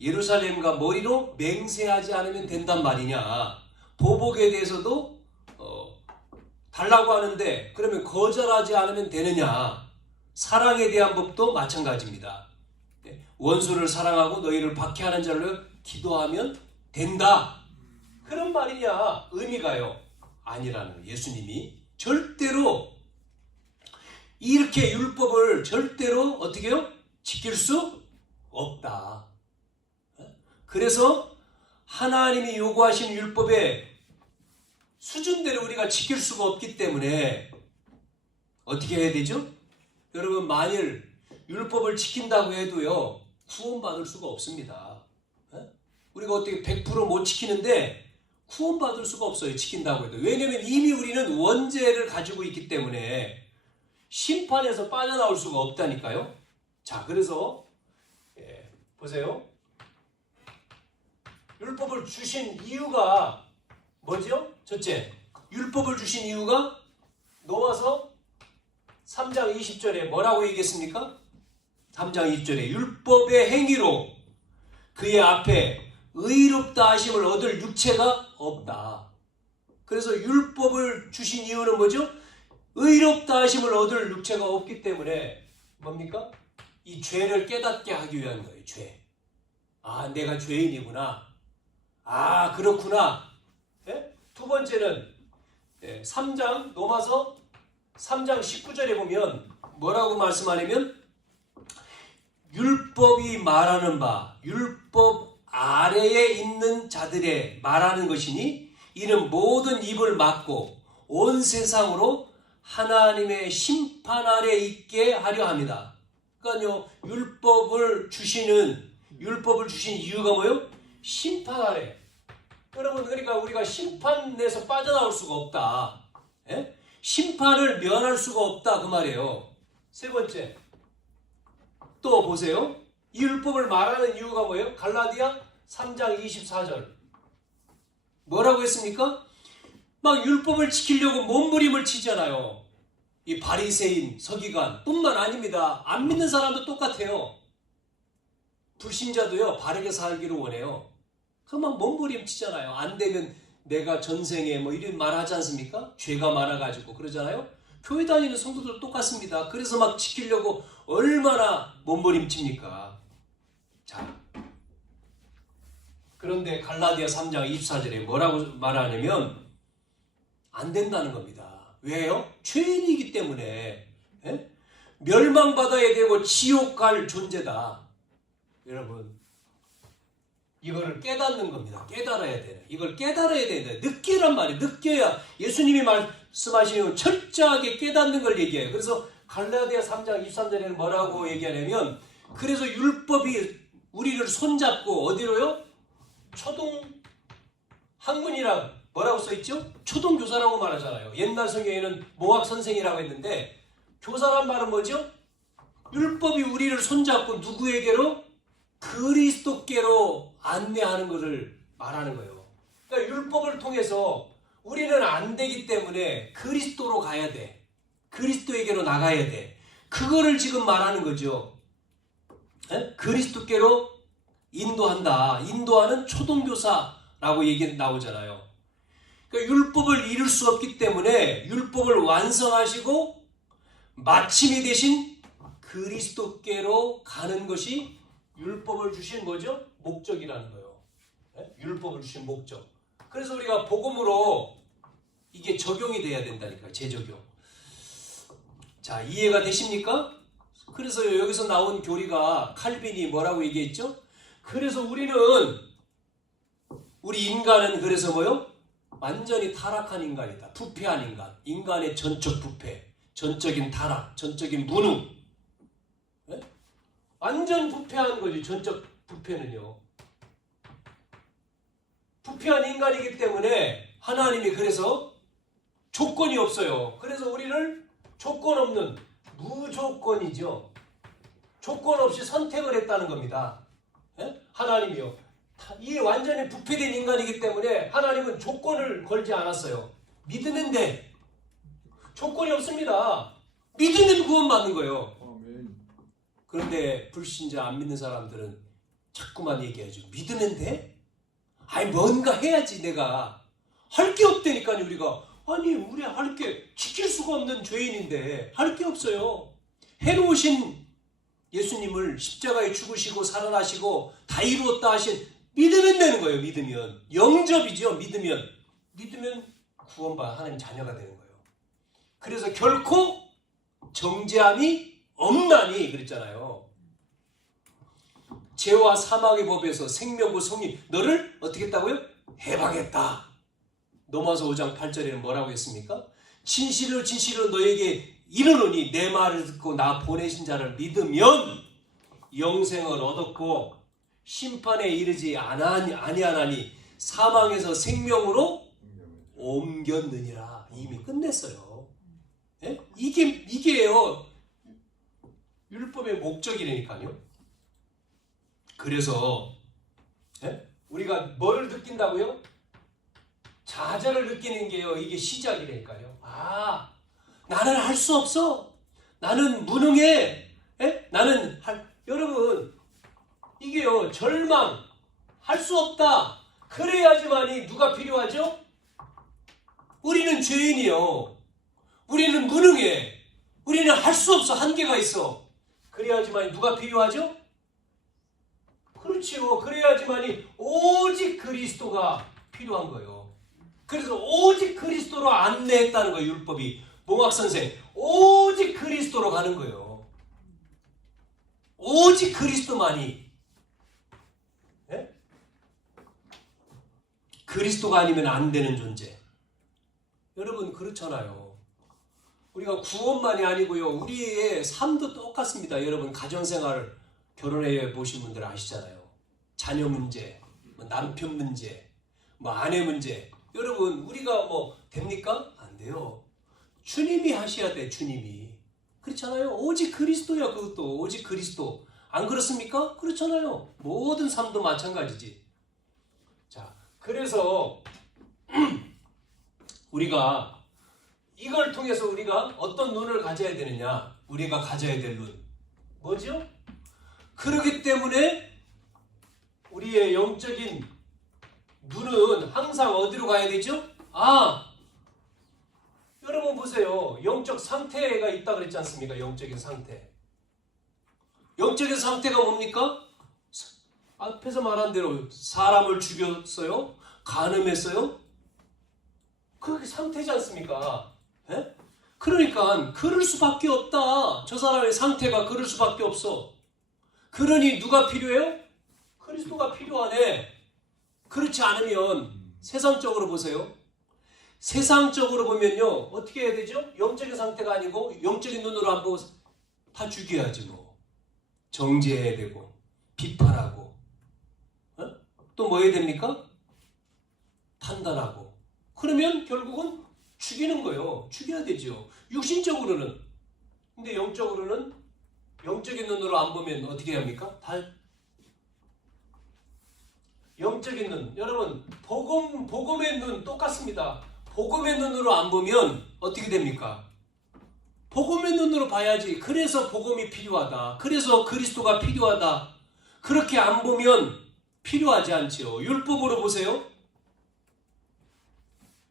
예루살렘과 머리로 맹세하지 않으면 된단 말이냐. 보복에 대해서도 달라고 하는데 그러면 거절하지 않으면 되느냐. 사랑에 대한 법도 마찬가지입니다. 원수를 사랑하고 너희를 박해하는 자를 기도하면 된다. 그런 말이냐. 의미가요. 아니라는 거예요. 예수님이 절대로 이렇게 율법을 절대로 어떻게 해요? 지킬 수 없다. 그래서 하나님이 요구하신 율법의 수준대로 우리가 지킬 수가 없기 때문에 어떻게 해야 되죠? 여러분, 만일 율법을 지킨다고 해도요, 구원받을 수가 없습니다. 우리가 어떻게 100% 못 지키는데 구원받을 수가 없어요. 지킨다고 해도. 왜냐하면 이미 우리는 원죄를 가지고 있기 때문에 심판에서 빠져나올 수가 없다니까요. 자, 그래서 보세요. 율법을 주신 이유가 뭐죠? 첫째, 율법을 주신 이유가 넘어서 3장 20절에 뭐라고 얘기했습니까? 3장 20절에 율법의 행위로 그의 앞에 의롭다 하심을 얻을 육체가 없다. 그래서 율법을 주신 이유는 뭐죠? 의롭다 하심을 얻을 육체가 없기 때문에 뭡니까? 이 죄를 깨닫게 하기 위한 거예요. 죄. 아, 내가 죄인이구나. 아, 그렇구나. 예? 두 번째는 3장 넘어서 3장 19절에 보면 뭐라고 말씀하냐면 율법이 말하는 바 율법 아래에 있는 자들의 말하는 것이니 이는 모든 입을 막고 온 세상으로 하나님의 심판 아래 있게 하려 합니다. 그러니까요, 율법을 주신 이유가 뭐예요? 심판 아래. 여러분, 그러니까 우리가 심판에서 빠져나올 수가 없다. 예? 심판을 면할 수가 없다 그 말이에요. 세 번째, 또 보세요. 이 율법을 말하는 이유가 뭐예요? 갈라디아 3장 24절 뭐라고 했습니까? 막 율법을 지키려고 몸부림을 치잖아요. 이 바리새인, 서기관 뿐만 아닙니다. 안 믿는 사람도 똑같아요. 불신자도요, 바르게 살기를 원해요. 그만 몸부림 치잖아요. 안 되면 내가 전생에 이런 말 하지 않습니까? 죄가 많아가지고 그러잖아요. 교회 다니는 성도들 똑같습니다. 그래서 막 지키려고 얼마나 몸부림칩니까? 자, 그런데 갈라디아 3장 24절에 뭐라고 말하냐면 안 된다는 겁니다. 왜요? 죄인이기 때문에. 예? 멸망받아야 되고 지옥 갈 존재다. 여러분, 이거를 깨닫는 겁니다. 깨달아야 돼. 이걸 깨달아야 된다. 느끼란 말이에요. 느껴야 예수님이 말씀하시는 철저하게 깨닫는 걸 얘기해요. 그래서 갈라디아 3장 23절에는 뭐라고 얘기하냐면 그래서 율법이 우리를 손잡고 어디로요? 초등 학문이라고 뭐라고 써있죠? 초등교사라고 말하잖아요. 옛날 성경에는 몽학 선생이라고 했는데 교사란 말은 뭐죠? 율법이 우리를 손잡고 누구에게로? 그리스도께로 안내하는 것을 말하는 거예요. 그러니까 율법을 통해서 우리는 안 되기 때문에 그리스도로 가야 돼. 그리스도에게로 나가야 돼. 그거를 지금 말하는 거죠. 에? 그리스도께로 인도한다. 인도하는 초등교사라고 얘기 나오잖아요. 그러니까 율법을 이룰 수 없기 때문에 율법을 완성하시고 마침이 되신 그리스도께로 가는 것이 율법을 주신 뭐죠? 목적이라는 거예요. 네? 율법을 주신 목적. 그래서 우리가 복음으로 이게 적용이 돼야 된다니까요. 재적용. 자, 이해가 되십니까? 그래서 여기서 나온 교리가 칼빈이 뭐라고 얘기했죠? 그래서 우리 인간은 그래서 뭐요? 완전히 타락한 인간이다. 부패한 인간. 인간의 전적 부패. 전적인 타락, 전적인 무능. 예? 완전 부패한 거지. 전적 부패는요. 부패한 인간이기 때문에 하나님이 그래서 조건이 없어요. 그래서 우리를 조건 없는 무조건이죠. 조건 없이 선택을 했다는 겁니다. 예? 하나님이요. 이 완전히 부패된 인간이기 때문에 하나님은 조건을 걸지 않았어요. 믿으면 돼. 조건이 없습니다. 믿으면 구원받는 거예요. 그런데 불신자 안 믿는 사람들은 자꾸만 얘기하죠. 믿으면 돼? 아니 뭔가 해야지 내가. 할 게 없다니까요 우리가. 아니 우리 할 게 지킬 수가 없는 죄인인데 할 게 없어요. 해로우신 예수님을 십자가에 죽으시고 살아나시고 다 이루었다 하신 믿으면 되는 거예요. 믿으면. 영접이죠. 믿으면 구원받아 하나님 자녀가 되는 거예요. 그래서 결코 정죄함이 없나니 그랬잖아요. 죄와 사망의 법에서 생명과 성리 너를 어떻게 했다고요? 해방했다. 로마서 5장 8절에는 뭐라고 했습니까? 진실로 너에게 이르노니 내 말을 듣고 나 보내신 자를 믿으면 영생을 얻었고 심판에 이르지 아니하나니 사망에서 생명으로 옮겼느니라. 이미 끝냈어요. 예? 이게요 율법의 목적이라니까요. 그래서 예? 우리가 뭐를 느낀다고요? 좌절을 느끼는 게요. 이게 시작이라니까요. 아, 나는 할 수 없어. 나는 무능해. 예? 여러분 이게요 절망, 할 수 없다. 그래야지만이 누가 필요하죠? 우리는 죄인이요. 우리는 무능해. 우리는 할 수 없어. 한계가 있어. 그래야지만이 누가 필요하죠? 그렇지요. 그래야지만이 오직 그리스도가 필요한 거예요. 그래서 오직 그리스도로 안내했다는 거예요. 율법이. 몽학선생 오직 그리스도로 가는 거예요. 오직 그리스도만이. 예? 그리스도가 아니면 안 되는 존재. 여러분 그렇잖아요. 우리가 구원만이 아니고요. 우리의 삶도 똑같습니다. 여러분 가정생활 결혼해 보신 분들 아시잖아요. 자녀 문제, 남편 문제, 아내 문제. 여러분 우리가 됩니까? 안 돼요. 주님이 하셔야 돼. 주님이. 그렇잖아요. 오직 그리스도야. 그것도 오직 그리스도. 안 그렇습니까? 그렇잖아요. 모든 삶도 마찬가지지. 자, 그래서 우리가 이걸 통해서 우리가 어떤 눈을 가져야 되느냐? 우리가 가져야 될 눈. 뭐죠? 그렇기 때문에 우리의 영적인 눈은 항상 어디로 가야 되죠? 여러분 보세요. 영적 상태가 있다 그랬지 않습니까? 영적인 상태. 영적인 상태가 뭡니까? 앞에서 말한 대로 사람을 죽였어요? 간음했어요? 그게 상태지 않습니까? 에? 그러니까 그럴 수밖에 없다. 저 사람의 상태가 그럴 수밖에 없어. 그러니 누가 필요해요? 그리스도가 필요하네. 그렇지 않으면 세상적으로 보세요. 세상적으로 보면요. 어떻게 해야 되죠? 영적인 상태가 아니고 영적인 눈으로 안 보고 다 죽여야지 뭐. 정죄해야 되고 비판하고 또 뭐 해야 됩니까? 판단하고. 그러면 결국은 죽이는 거예요. 죽여야 되죠. 육신적으로는. 근데 영적으로는 영적인 눈으로 안 보면 어떻게 합니까? 영적인 눈. 여러분 복음의 눈 똑같습니다. 복음의 눈으로 안 보면 어떻게 됩니까? 복음의 눈으로 봐야지. 그래서 복음이 필요하다. 그래서 그리스도가 필요하다. 그렇게 안 보면 필요하지 않지요. 율법으로 보세요.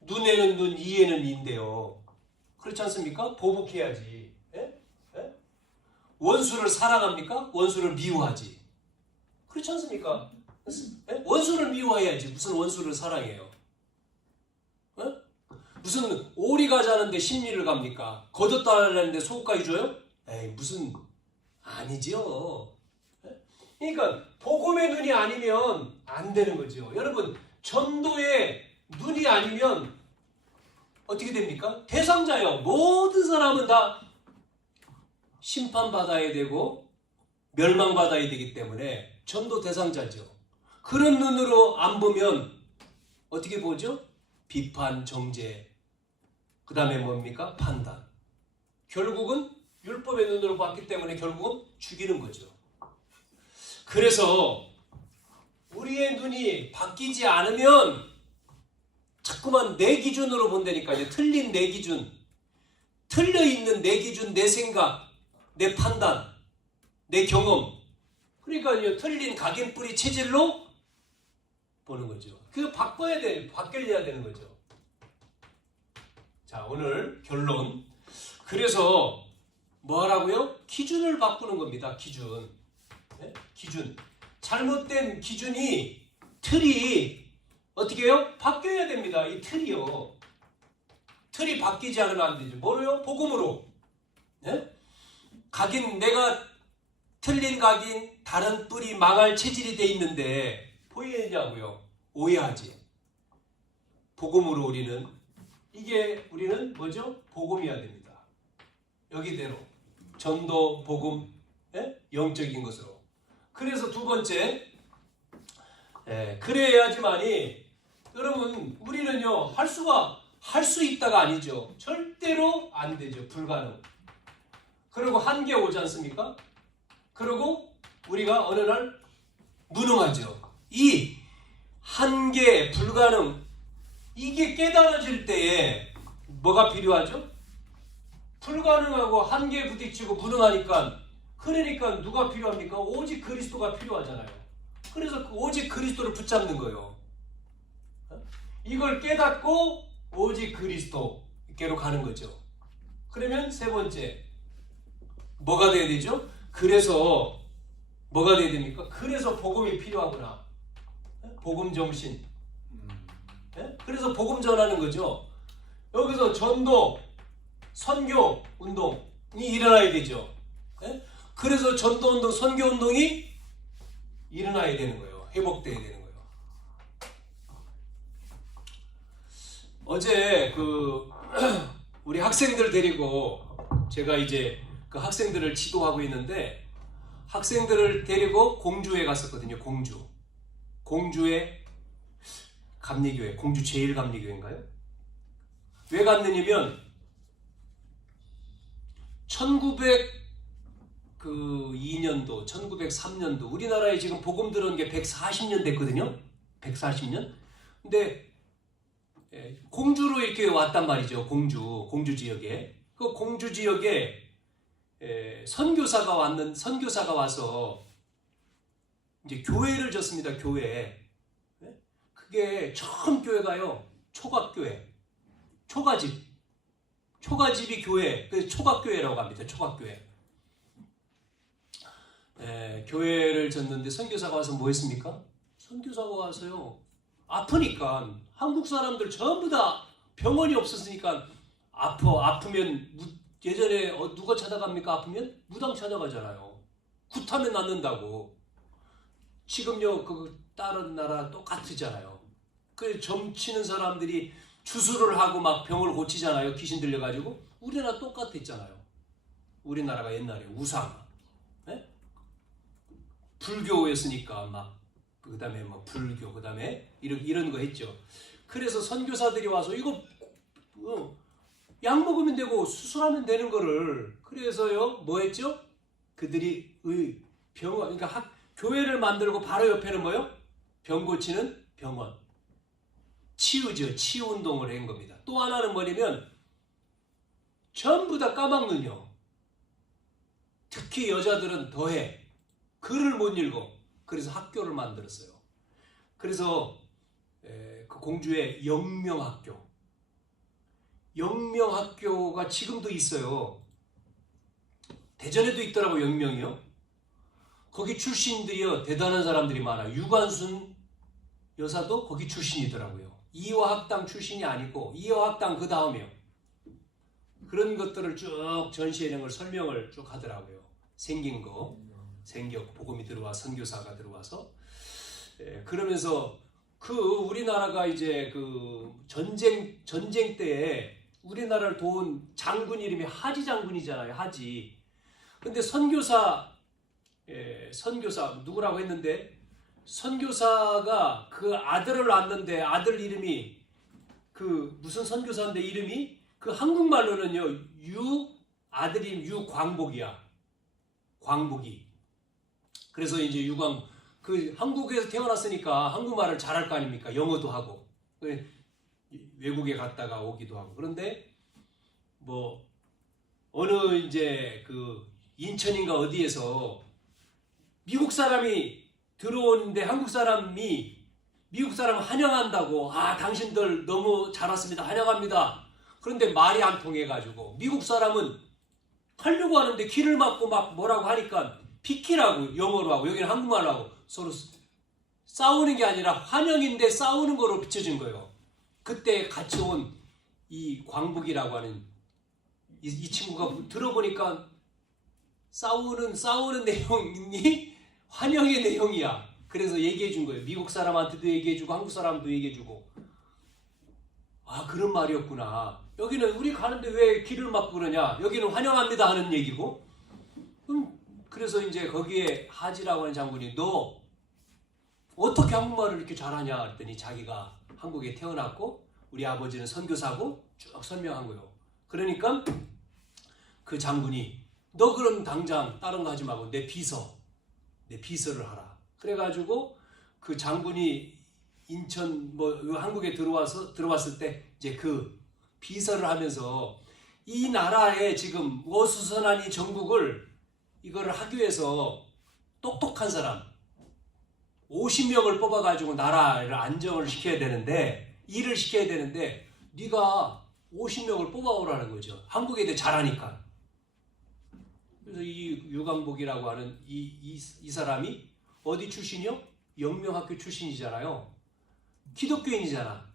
눈에는 눈, 이에는 이인데요. 그렇지 않습니까? 보복해야지. 예? 예? 원수를 사랑합니까? 원수를 미워하지. 그렇지 않습니까? 예? 원수를 미워해야지. 무슨 원수를 사랑해요? 예? 무슨 오리가 자는데 심리를 갑니까? 거뒀다라는데 소고까지 줘요? 에이 무슨 아니죠. 그러니까 복음의 눈이 아니면 안 되는 거죠. 여러분 전도의 눈이 아니면 어떻게 됩니까? 대상자요. 모든 사람은 다 심판받아야 되고 멸망받아야 되기 때문에 전도 대상자죠. 그런 눈으로 안 보면 어떻게 보죠? 비판, 정죄, 그 다음에 뭡니까? 판단. 결국은 율법의 눈으로 봤기 때문에 결국은 죽이는 거죠. 그래서 우리의 눈이 바뀌지 않으면 자꾸만 내 기준으로 본다니까요. 틀린 내 기준, 틀려있는 내 기준, 내 생각, 내 판단, 내 경험. 그러니까요, 틀린 각인뿌리 체질로 보는 거죠. 그거 바뀌어야 되는 거죠. 자, 오늘 결론. 그래서 뭐 하라고요? 기준을 바꾸는 겁니다. 기준. 네? 기준. 잘못된 기준이, 틀이 어떻게 해요? 바뀌어야 됩니다. 이 틀이요. 틀이 바뀌지 않으면 안 되죠. 뭐로요? 복음으로. 네? 각인, 내가 틀린 각인, 다른 뿌리 망할 체질이 돼 있는데 보이냐고요? 오해하지. 복음으로 우리는, 이게 우리는 뭐죠? 복음이어야 됩니다. 여기대로 전도, 복음, 영적인 것으로. 그래서 두 번째, 그래야지만이, 여러분 우리는요 할 수 있다가 아니죠. 절대로 안 되죠. 불가능. 그리고 한계 오지 않습니까? 그리고 우리가 어느 날 무능하죠. 이 한계, 불가능, 이게 깨달아질 때에 뭐가 필요하죠? 불가능하고 한계에 부딪히고 무능하니까, 그러니까 누가 필요합니까? 오직 그리스도가 필요하잖아요. 그래서 오직 그리스도를 붙잡는 거예요. 이걸 깨닫고 오직 그리스도께로 가는 거죠. 그러면 세 번째, 뭐가 돼야 되죠? 그래서 뭐가 돼야 됩니까? 그래서 복음이 필요하구나. 복음 정신. 그래서 복음 전하는 거죠. 여기서 전도, 선교 운동이 일어나야 되죠. 그래서 전도 운동, 선교 운동이 일어나야 되는 거예요. 회복돼야 되는 거예요. 어제 우리 학생들 데리고, 제가 이제 그 학생들을 지도하고 있는데, 학생들을 데리고 공주에 갔었거든요. 공주의 감리교회, 공주 제1감리교회인가요? 왜 갔느냐면 1902년도, 1903년도 우리나라에 지금 복음 들어온 게 140년 됐거든요. 140년. 근데 공주로 이렇게 왔단 말이죠. 공주 지역에. 그 공주 지역에 선교사가 와서 이제 교회를 졌습니다. 교회. 그게 처음 교회가요, 초각교회, 초가집이 교회, 그래서 초각교회라고 합니다. 초각교회. 교회를 졌는데 선교사가 와서 뭐 했습니까? 선교사가 와서요, 아프니까, 한국 사람들 전부 다 병원이 없었으니까 아프면 예전에 누가 찾아갑니까? 아프면 무당 찾아가잖아요. 굿하면 낫는다고. 지금요 다른 나라 똑같으잖아요. 그 점치는 사람들이 주술을 하고 막 병을 고치잖아요. 귀신 들려가지고. 우리나라 똑같았잖아요. 우리나라가 옛날에 우상, 불교였으니까 막, 그 다음에 뭐 불교, 그 다음에 이런 거 했죠. 그래서 선교사들이 와서 이거 약 먹으면 되고 수술하면 되는 거를, 그래서요 뭐 했죠? 그들이 병원, 그러니까 교회를 만들고 바로 옆에는 뭐요? 병 고치는 병원. 치유죠. 치유 운동을 한 겁니다. 또 하나는 뭐냐면 전부 다 까막눈이요. 특히 여자들은 더해. 글을 못 읽어. 그래서 학교를 만들었어요. 그래서 그 공주의 영명학교가 지금도 있어요. 대전에도 있더라고요. 영명이요. 거기 출신들이요, 대단한 사람들이 많아요. 유관순 여사도 거기 출신이더라고요. 이화학당 출신이 아니고, 이화학당 그 다음이요. 그런 것들을 쭉 전시해낸 걸 설명을 쭉 하더라고요. 생긴 거, 복음이 들어와, 선교사가 들어와서. 그러면서 그 우리나라가 이제 그 전쟁 때에 우리나라를 도운 장군 이름이 하지 장군이잖아요. 하지. 근데 선교사 누구라고 했는데 선교사가 그 아들을 낳았는데 아들 이름이 그 무슨 선교사인데 이름이 그 한국말로는요 아들이 유광복이야. 광복이. 그래서 이제 그 한국에서 태어났으니까 한국말을 잘할 거 아닙니까? 영어도 하고 외국에 갔다가 오기도 하고. 그런데 뭐 어느 이제 그 인천인가 어디에서 미국 사람이 들어오는데 한국 사람이 미국 사람 환영한다고, 당신들 너무 잘 왔습니다, 환영합니다. 그런데 말이 안 통해가지고 미국 사람은 하려고 하는데 길을 막고 막 뭐라고 하니까 비키라고 영어로 하고 여기는 한국말로 하고 서로 싸우는 게 아니라 환영인데 싸우는 거로 비춰진 거예요. 그때 같이 온 이 광복이라고 하는 이 친구가 들어보니까 싸우는 내용이 환영의 내용이야. 그래서 얘기해 준 거예요. 미국 사람한테도 얘기해 주고 한국 사람도 얘기해 주고. 그런 말이었구나. 여기는 우리 가는데 왜 길을 막고 그러냐. 여기는 환영합니다 하는 얘기고. 그래서 이제 거기에 하지라고 하는 장군이 너 어떻게 한국말을 이렇게 잘하냐 했더니 자기가 한국에 태어났고 우리 아버지는 선교사고 쭉 설명한 거예요. 그러니까 그 장군이 너 그럼 당장 다른 거 하지 말고 내 비서를 하라. 그래가지고 그 장군이 인천 한국에 들어왔을 때 이제 그 비서를 하면서 이 나라에 지금 어수선한 이 전국을 이거를 하기 위해서 똑똑한 사람 50명을 뽑아가지고 나라를 안정을 시켜야 되는데 일을 시켜야 되는데 네가 50명을 뽑아오라는 거죠. 한국에 대해 잘하니까. 그래서 이 유광복이라고 하는 이 사람이 어디 출신이요? 영명학교 출신이잖아요. 기독교인이잖아.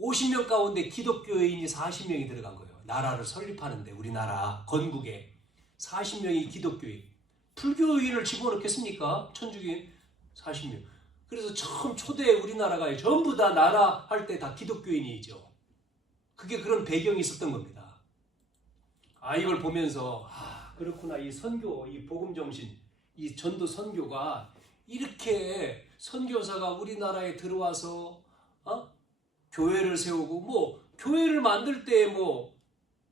50명 가운데 기독교인이 40명이 들어간 거예요. 나라를 설립하는데 우리나라 건국에 40명이 기독교인. 불교인을 집어넣겠습니까? 천주교인 40명. 그래서 처음 초대 우리나라가 전부 다 나라 할 때 다 기독교인이죠. 그게 그런 배경이 있었던 겁니다. 이걸 보면서 그렇구나. 이 선교, 이 복음 정신, 이 전도 선교가 이렇게 선교사가 우리나라에 들어와서 교회를 세우고 교회를 만들 때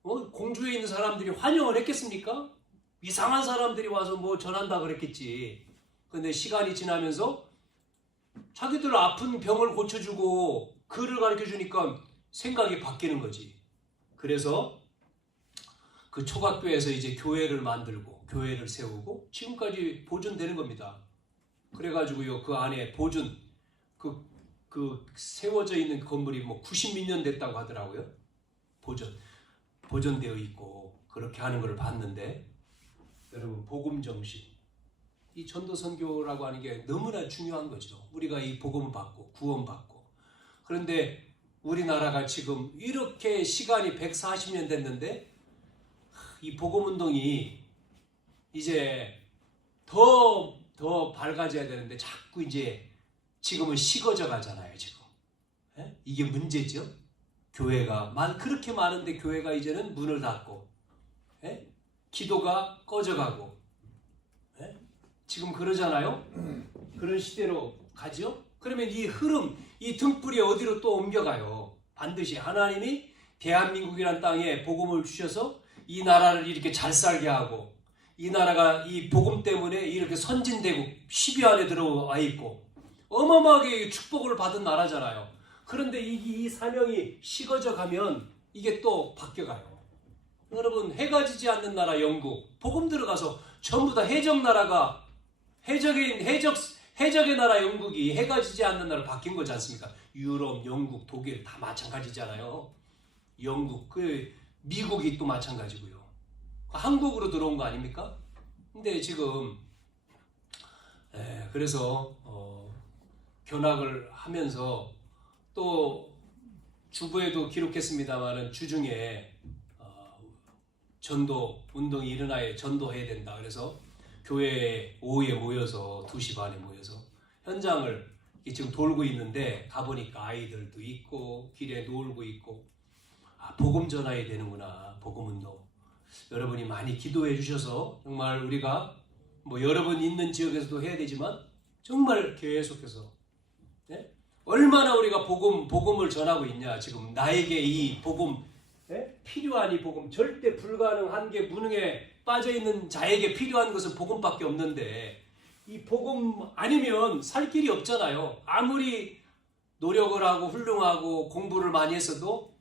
공주에 있는 사람들이 환영을 했겠습니까? 이상한 사람들이 와서 전한다 그랬겠지. 근데 시간이 지나면서 자기들 아픈 병을 고쳐주고 글을 가르쳐주니까 생각이 바뀌는 거지. 그래서 그 초각교에서 이제 교회를 만들고 교회를 세우고 지금까지 보존되는 겁니다. 그래가지고요 그 안에 그 세워져 있는 건물이 90몇 년 됐다고 하더라고요. 보존되어 있고 그렇게 하는 걸 봤는데 여러분 복음 정신 이 전도 선교라고 하는 게 너무나 중요한 거죠. 우리가 이 복음 받고 구원받고. 그런데 우리나라가 지금 이렇게 시간이 140년 됐는데 이 복음 운동이 이제 더 밝아져야 되는데 자꾸 이제 지금은 식어져 가잖아요. 지금 이게 문제죠. 교회가 그렇게 많은데 교회가 이제는 문을 닫고 기도가 꺼져가고 지금 그러잖아요. 그런 시대로 가죠. 그러면 이 흐름, 이 등불이 어디로 또 옮겨가요. 반드시 하나님이 대한민국이란 땅에 복음을 주셔서 이 나라를 이렇게 잘 살게 하고 이 나라가 이 복음 때문에 이렇게 선진되고 10위 안에 들어와 있고 어마어마하게 축복을 받은 나라잖아요. 그런데 이 사명이 식어져 가면 이게 또 바뀌어가요. 여러분 해가 지지 않는 나라 영국 복음 들어가서 전부 다 해적의 나라 영국이 해가 지지 않는 나라로 바뀐 거지 않습니까? 유럽, 영국, 독일 다 마찬가지잖아요. 영국, 미국이 또 마찬가지고요. 한국으로 들어온 거 아닙니까? 근데 지금 그래서 견학을 하면서 또 주부에도 기록했습니다마는 주중에 전도 운동이 일어나야 전도해야 된다. 그래서 교회에 오후에 모여서 2시 반에 모여서 현장을 지금 돌고 있는데 가보니까 아이들도 있고 길에 놀고 있고 복음 전해야 되는구나. 복음운동. 여러분이 많이 기도해 주셔서 정말 우리가 여러분 있는 지역에서도 해야 되지만 정말 계속해서 얼마나 우리가 복음을 전하고 있냐. 지금 나에게 이 복음 필요한 이 복음 절대 불가능한 게 무능에 빠져있는 자에게 필요한 것은 복음밖에 없는데 이 복음 아니면 살 길이 없잖아요. 아무리 노력을 하고 훌륭하고 공부를 많이 했어도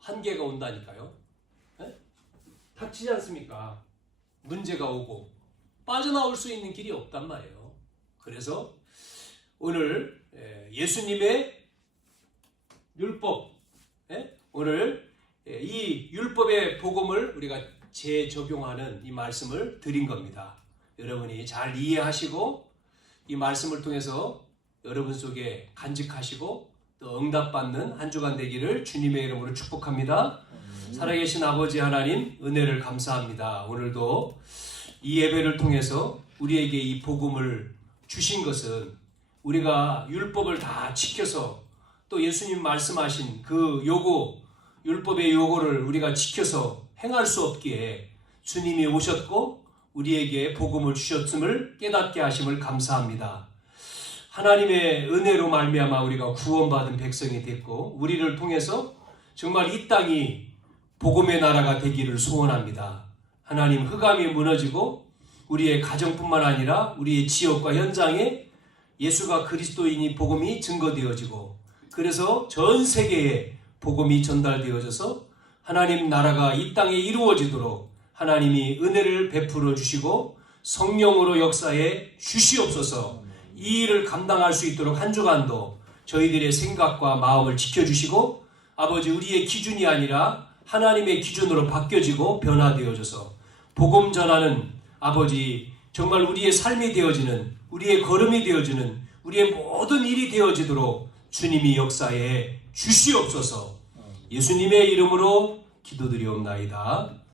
한계가 온다니까요. 닥치지 않습니까? 문제가 오고 빠져나올 수 있는 길이 없단 말이에요. 그래서 오늘 예수님의 율법, 오늘 이 율법의 복음을 우리가 재적용하는 이 말씀을 드린 겁니다. 여러분이 잘 이해하시고 이 말씀을 통해서 여러분 속에 간직하시고 또 응답받는 한 주간 되기를 주님의 이름으로 축복합니다. 살아계신 아버지 하나님, 은혜를 감사합니다. 오늘도 이 예배를 통해서 우리에게 이 복음을 주신 것은 우리가 율법을 다 지켜서 또 예수님 말씀하신 그 율법의 요구를 우리가 지켜서 행할 수 없기에 주님이 오셨고 우리에게 복음을 주셨음을 깨닫게 하심을 감사합니다. 하나님의 은혜로 말미암아 우리가 구원받은 백성이 됐고 우리를 통해서 정말 이 땅이 복음의 나라가 되기를 소원합니다. 하나님, 흑암이 무너지고 우리의 가정뿐만 아니라 우리의 지역과 현장에 예수가 그리스도인이 복음이 증거되어지고 그래서 전 세계에 복음이 전달되어져서 하나님 나라가 이 땅에 이루어지도록 하나님이 은혜를 베풀어 주시고 성령으로 역사에 주시옵소서. 이 일을 감당할 수 있도록 한 주간도 저희들의 생각과 마음을 지켜주시고 아버지, 우리의 기준이 아니라 하나님의 기준으로 바뀌어지고 변화되어져서 복음 전하는 아버지, 정말 우리의 삶이 되어지는, 우리의 걸음이 되어지는, 우리의 모든 일이 되어지도록 주님이 역사에 주시옵소서. 예수님의 이름으로 기도드리옵나이다.